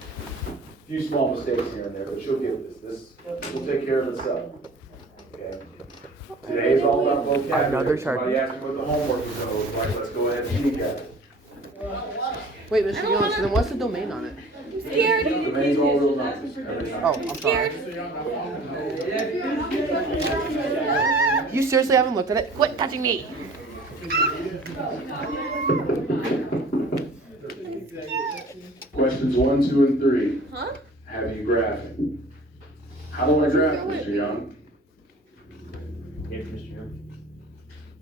A few small mistakes here and there, but she'll get this. This will take care of itself. Okay. Today is all about vocabulary. Another Somebody Sharpie. asked me what the homework is going to look like. Let's go ahead and peek at it. Wait, Mr. Young, so then what's the domain on it? Scared. The domain's all real numbers every time. Oh, I'm sorry. You seriously haven't looked at it? Quit touching me! Questions 1, 2, and 3. Huh? Have you graphed? How do I graph, Mr. Young? If Mr. Young.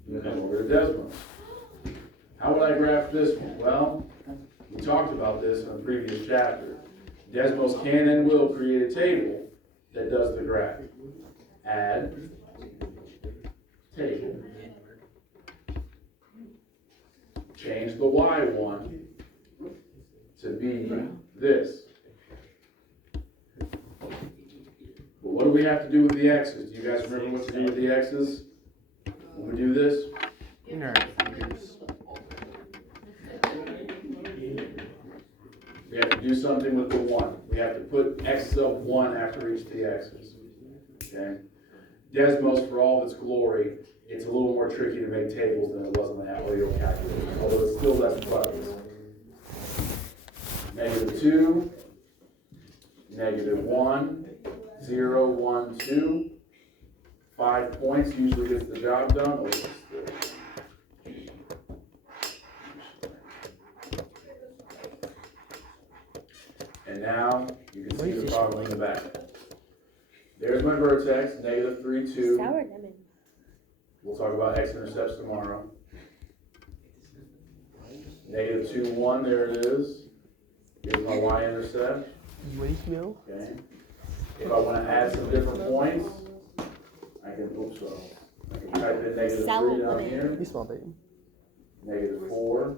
Then we'll go to Desmos. How would I graph this one? Well, we talked about this in a previous chapter. Desmos can and will create a table that does the graph. Add table. Change the y1 to be this. But what do we have to do with the x's? Do you guys remember what to do with the x's when we do this? Nerd. We have to do something with the 1. We have to put x of 1 after each of the x's. Okay? Desmos, for all of its glory, it's a little more tricky to make tables than it was on the audio calculator, although it's still less fuzzy. -2, -1, 0, 1, 2. 5 points usually gets the job done. Oh, yes, and now you can see the problem in the back. There's my vertex, -3, 2. Sour lemon. We'll talk about x-intercepts tomorrow. -2, 1, there it is. Here's my y-intercept. Ratio? Okay. If I want to add some different points, I can, I can type in -3 down here, You smell baby. -4,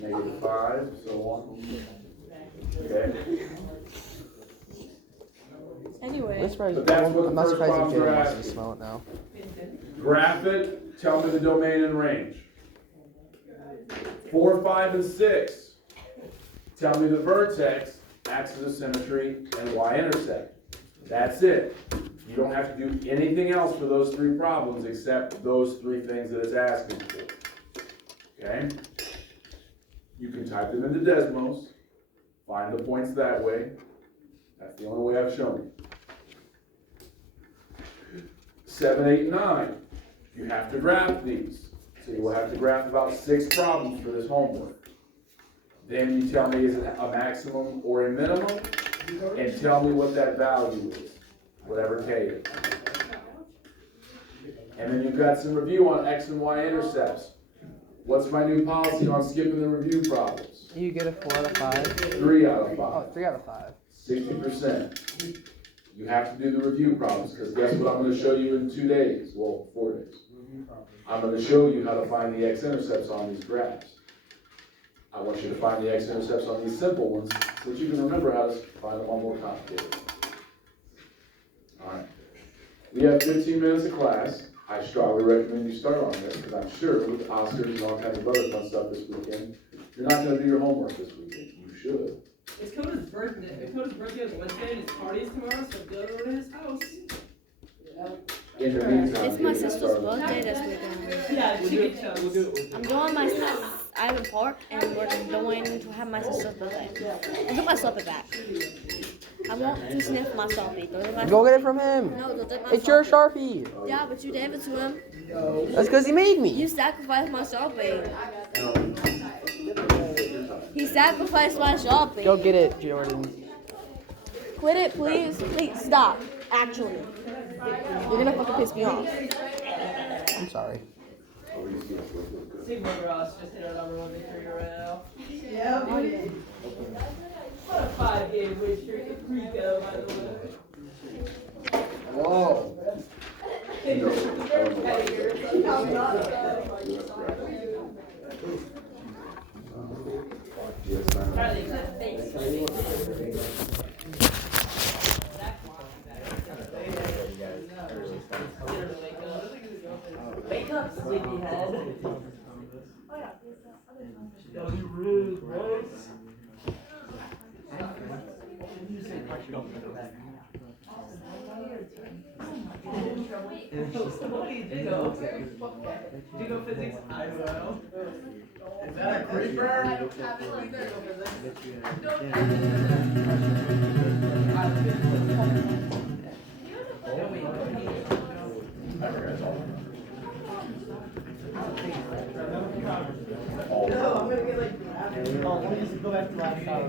-5, so on. Okay. Anyway. I'm surprised, But that's what the I'm not first surprised if problems Jayden are wants to asking. smell it now. Graph it, tell me the domain and range. 4, 5, and 6. Tell me the vertex, axis of symmetry, and y-intercept. That's it. You don't have to do anything else for those 3 problems except those 3 things that it's asking for. Okay? You can type them into Desmos, find the points that way. That's the only way I've shown you. 7, 8, and 9. You have to graph these. So you will have to graph about 6 problems for this homework. Then you tell me is it a maximum or a minimum, and tell me what that value is, whatever K is. And then you've got some review on x and y intercepts. What's my new policy on skipping the review problems? You get a 4 out of 5. 3 out of Oh, 5. 3 out of 5. 60%. You have to do the review problems, because guess what I'm going to show you in 2 days? Well, 4 days. I'm going to show you how to find the x-intercepts on these graphs. I want you to find the x-intercepts on these simple ones, so that you can remember how to find them on more complicated. All right. We have 15 minutes of class. I strongly recommend you start on this, because I'm sure with Oscars and all kinds of other fun stuff this weekend, you're not going to do your homework this weekend. You should. It's Coda's birthday. Coda's birthday is Wednesday and his party is tomorrow, so go to his house. It's my sister's birthday this weekend. Yeah, chicken chunks. I'm doing my Island Park, and we're going to have my sister's birthday. I'll get my slipper back. I want to sniff my Sharpie. Go get it from him. No, they'll take my It's your Sharpie. Sharpie. Yeah, but you gave it to him. That's because he made me. You sacrificed my Sharpie. He sacrificed my Sharpie. Go get it, Jordan. Quit it, please. Please, stop. Actually. You're gonna fucking piss me off. I'm sorry. Sigma Ross just hit our number 1 victory royale. Yeah. What a 5-game win streak of Rico, by the way. Whoa. Wake up, sleepyhead. That was rude, boys. What do you do? Judo physics, I don't know. Is that a creeper? I don't have it either. No, I'm gonna get like. Oh, let me just go back to last hour.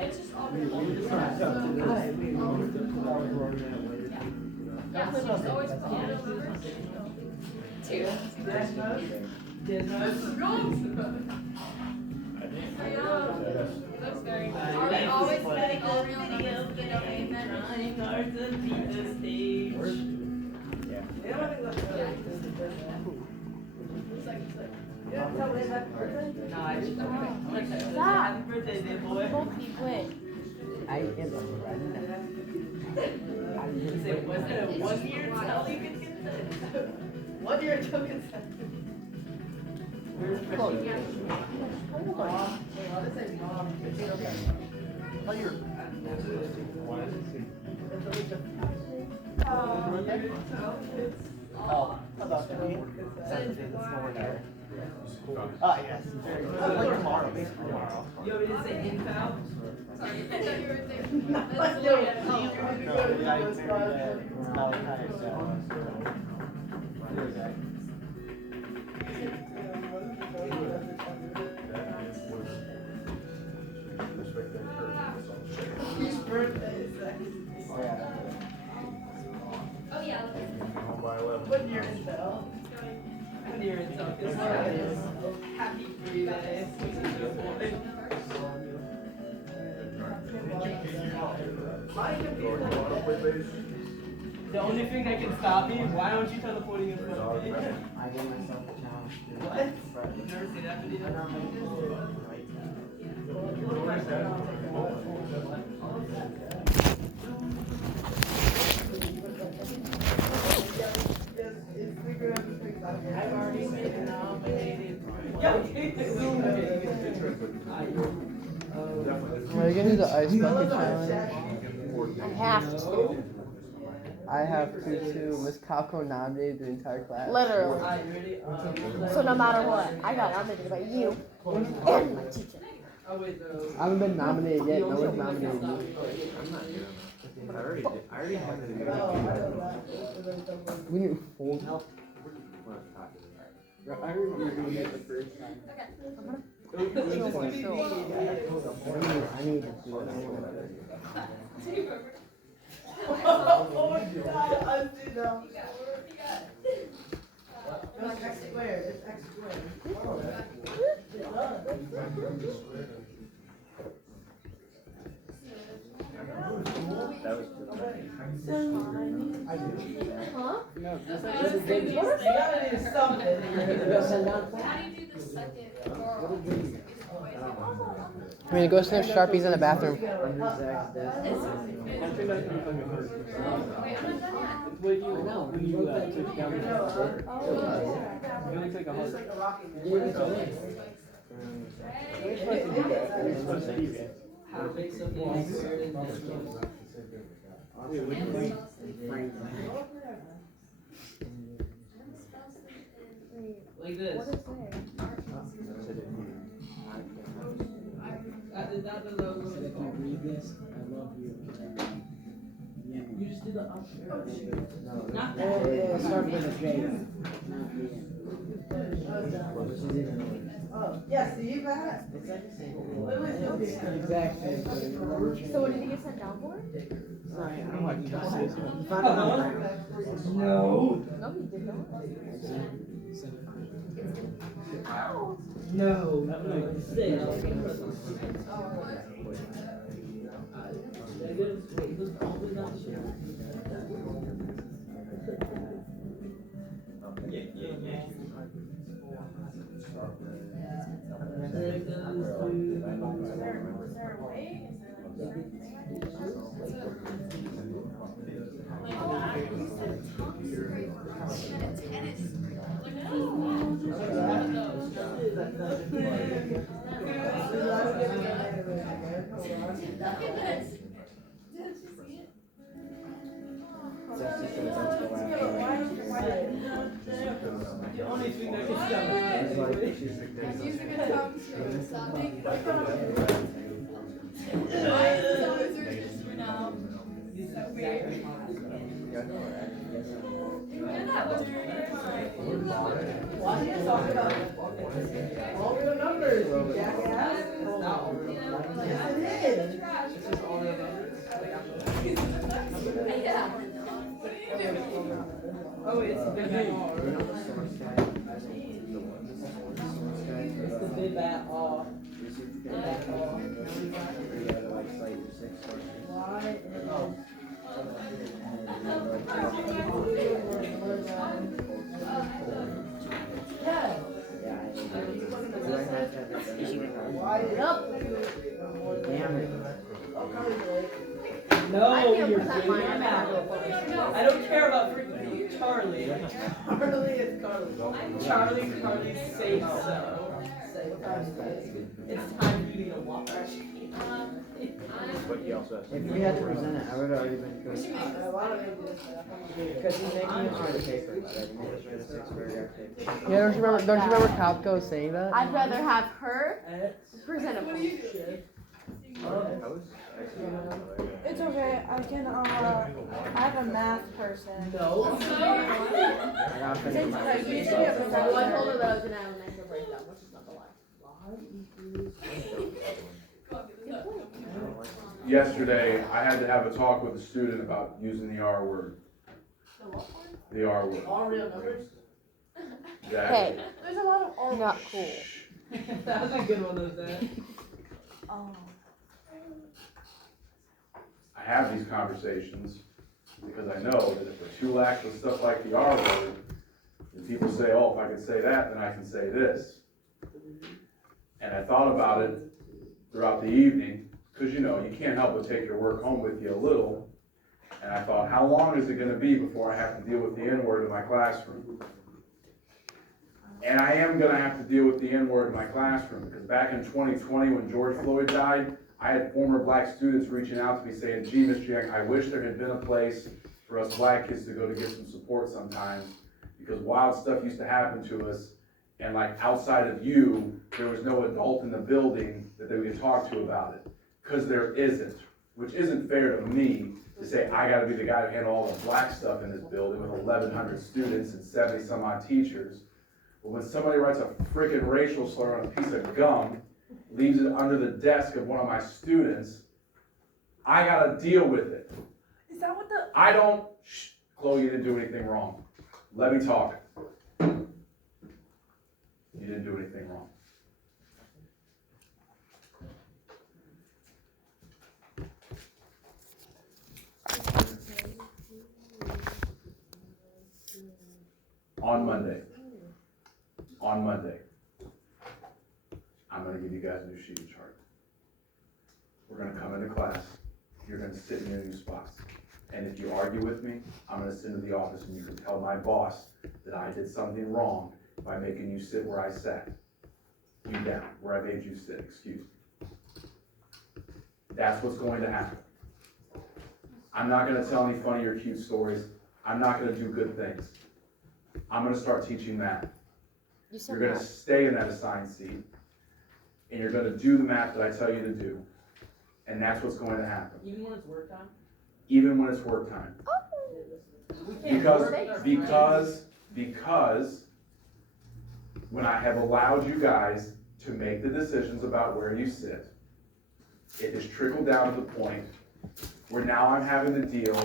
It's just all. Yeah, so just always put all those numbers. Two. I know. It looks very nice. Are we always putting all real numbers in the domain? Stop. Happy birthday, big boy. Don't quit. I get it. Say, was it a 1 year until you could get that? 1 year until consent. Where's Oh, how about that? Oh, yes. Like tomorrow, basically tomorrow. You want me to say inbound? Sorry, I thought you were there. No, That's no, weird. Whose birthday is that? Oh, yeah. What year is that? 1 year until consent. Happy 3 days. The only thing that can stop me, why don't you teleporting in front of me? I gave myself a challenge. What? You've never seen that video? I've already been nominated. Yo, Are you gonna do the ice bucket challenge? I have to. I have to too. Miss Calco nominated the entire class. Literally. Alright, you ready? So no matter what, I got nominated by you and my teacher. Oh wait, no. I haven't been nominated yet. No one's nominated me. I already have it. We need full help. I remember doing it the first time. I need to do it. Oh my god, undo them. No, it's X squared, it's X squared. That was Huh? no, that's That is something. How do you do the second oral? I mean, go sniff Sharpies in the bathroom. under Zach's desk. I think that's when you fucking hurt. Wait, I'm not done yet. When you took down the stairs. You only took a hug. It's like a rocket. You're supposed to do that. You're supposed to do that. How to make something weird. Like this. What is there? If you read this, I love you. You just did the Not that. It starts with a J. Oh, yeah, see that? It's like the same. It's the exact same thing. So what did he get sent down for? Sorry, I don't want to say something. No. No, he did not. No. Sit. The only thing that can stop Why do you talk about all real numbers, you jackass? Yes, it is. Oh, it's the big R. It's the big bat R. No, I can't you're present doing mine. your mouth. I don't care about freaking Charlie. Charlie is Carly. Charlie say so. It's time for you to get a Whopper. If we had to present it, I would have already been good. Because he's making us write a paper about it. He made us write a 6-paragraph paper. Yeah, don't you remember Calco saying that? I'd rather have her present a poem. It's okay, I can, I'm a math person. No. I gotta finish my You used to be a So professor. I told her that I was gonna have a mental breakdown, which is not the lie. Yesterday, I had to have a talk with a student about using the R word. The R word. All real numbers? Hey, There's a lot of R. not cool. That was a good one, was that? Oh. I have these conversations because I know that if we're too lax with stuff like the R word, then people say, oh, if I can say that, then I can say this. And I thought about it throughout the evening, because you can't help but take your work home with you a little. And I thought, how long is it gonna be before I have to deal with the N-word in my classroom? And I am gonna have to deal with the N-word in my classroom, because back in 2020, when George Floyd died, I had former black students reaching out to me saying, gee, Mr. Young, I wish there had been a place for us black kids to go to get some support sometimes, because wild stuff used to happen to us, and like outside of you, there was no adult in the building that they could talk to about it, because there isn't, which isn't fair to me to say I gotta be the guy to handle all the black stuff in this building with 1,100 students and 70 some odd teachers. But when somebody writes a freaking racial slur on a piece of gum, leaves it under the desk of one of my students, I gotta deal with it. Is that what the? I don't, shh, Chloe, you didn't do anything wrong. Let me talk. You didn't do anything wrong. On Monday, I'm gonna give you guys a new sheet of chart. We're gonna come into class, you're gonna sit in your new spots. And if you argue with me, I'm gonna sit into the office and you can tell my boss that I did something wrong by making you sit where I sat. You down, where I made you sit, excuse me. That's what's going to happen. I'm not gonna tell any funny or cute stories. I'm not gonna do good things. I'm gonna start teaching math. You're gonna stay in that assigned seat, and you're gonna do the math that I tell you to do. And that's what's going to happen. Even when it's work time? Even when it's work time. We can't work. Because when I have allowed you guys to make the decisions about where you sit, it has trickled down to the point where now I'm having to deal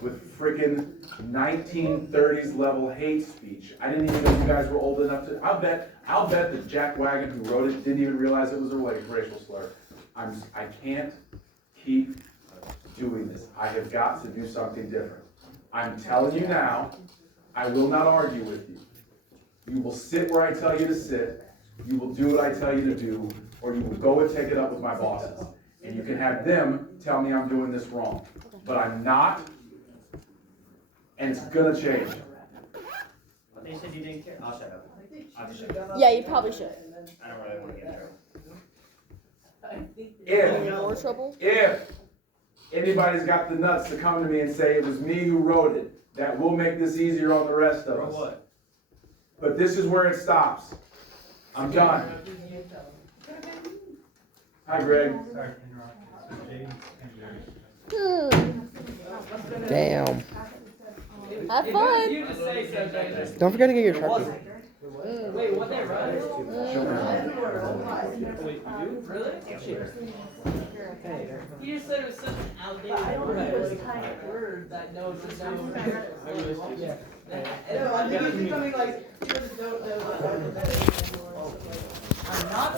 with frickin' 1930s level hate speech. I didn't even know you guys were old enough to, I'll bet that Jack Wagon who wrote it didn't even realize it was a racial slur. I can't keep doing this. I have got to do something different. I'm telling you now, I will not argue with you. You will sit where I tell you to sit, you will do what I tell you to do, or you will go and take it up with my bosses. And you can have them tell me I'm doing this wrong. But I'm not, and it's gonna change. They said you didn't care. I'll shut up. I'll just shut up. Yeah, you probably should. I don't really want to get in trouble. More trouble? If anybody's got the nuts to come to me and say it was me who wrote it, that will make this easier on the rest of us. What? But this is where it stops. I'm done. Hi, Greg. Damn. Have fun. You just say so, Jayden. Don't forget to get your Sharpie. Wait, what they run? Wait, you? Really? Shit. You just said it was such an outdated I don't word. know those kind of words That no, it's just no. Yeah. No, I think it's becoming like, people just don't know what that is anymore. I'm not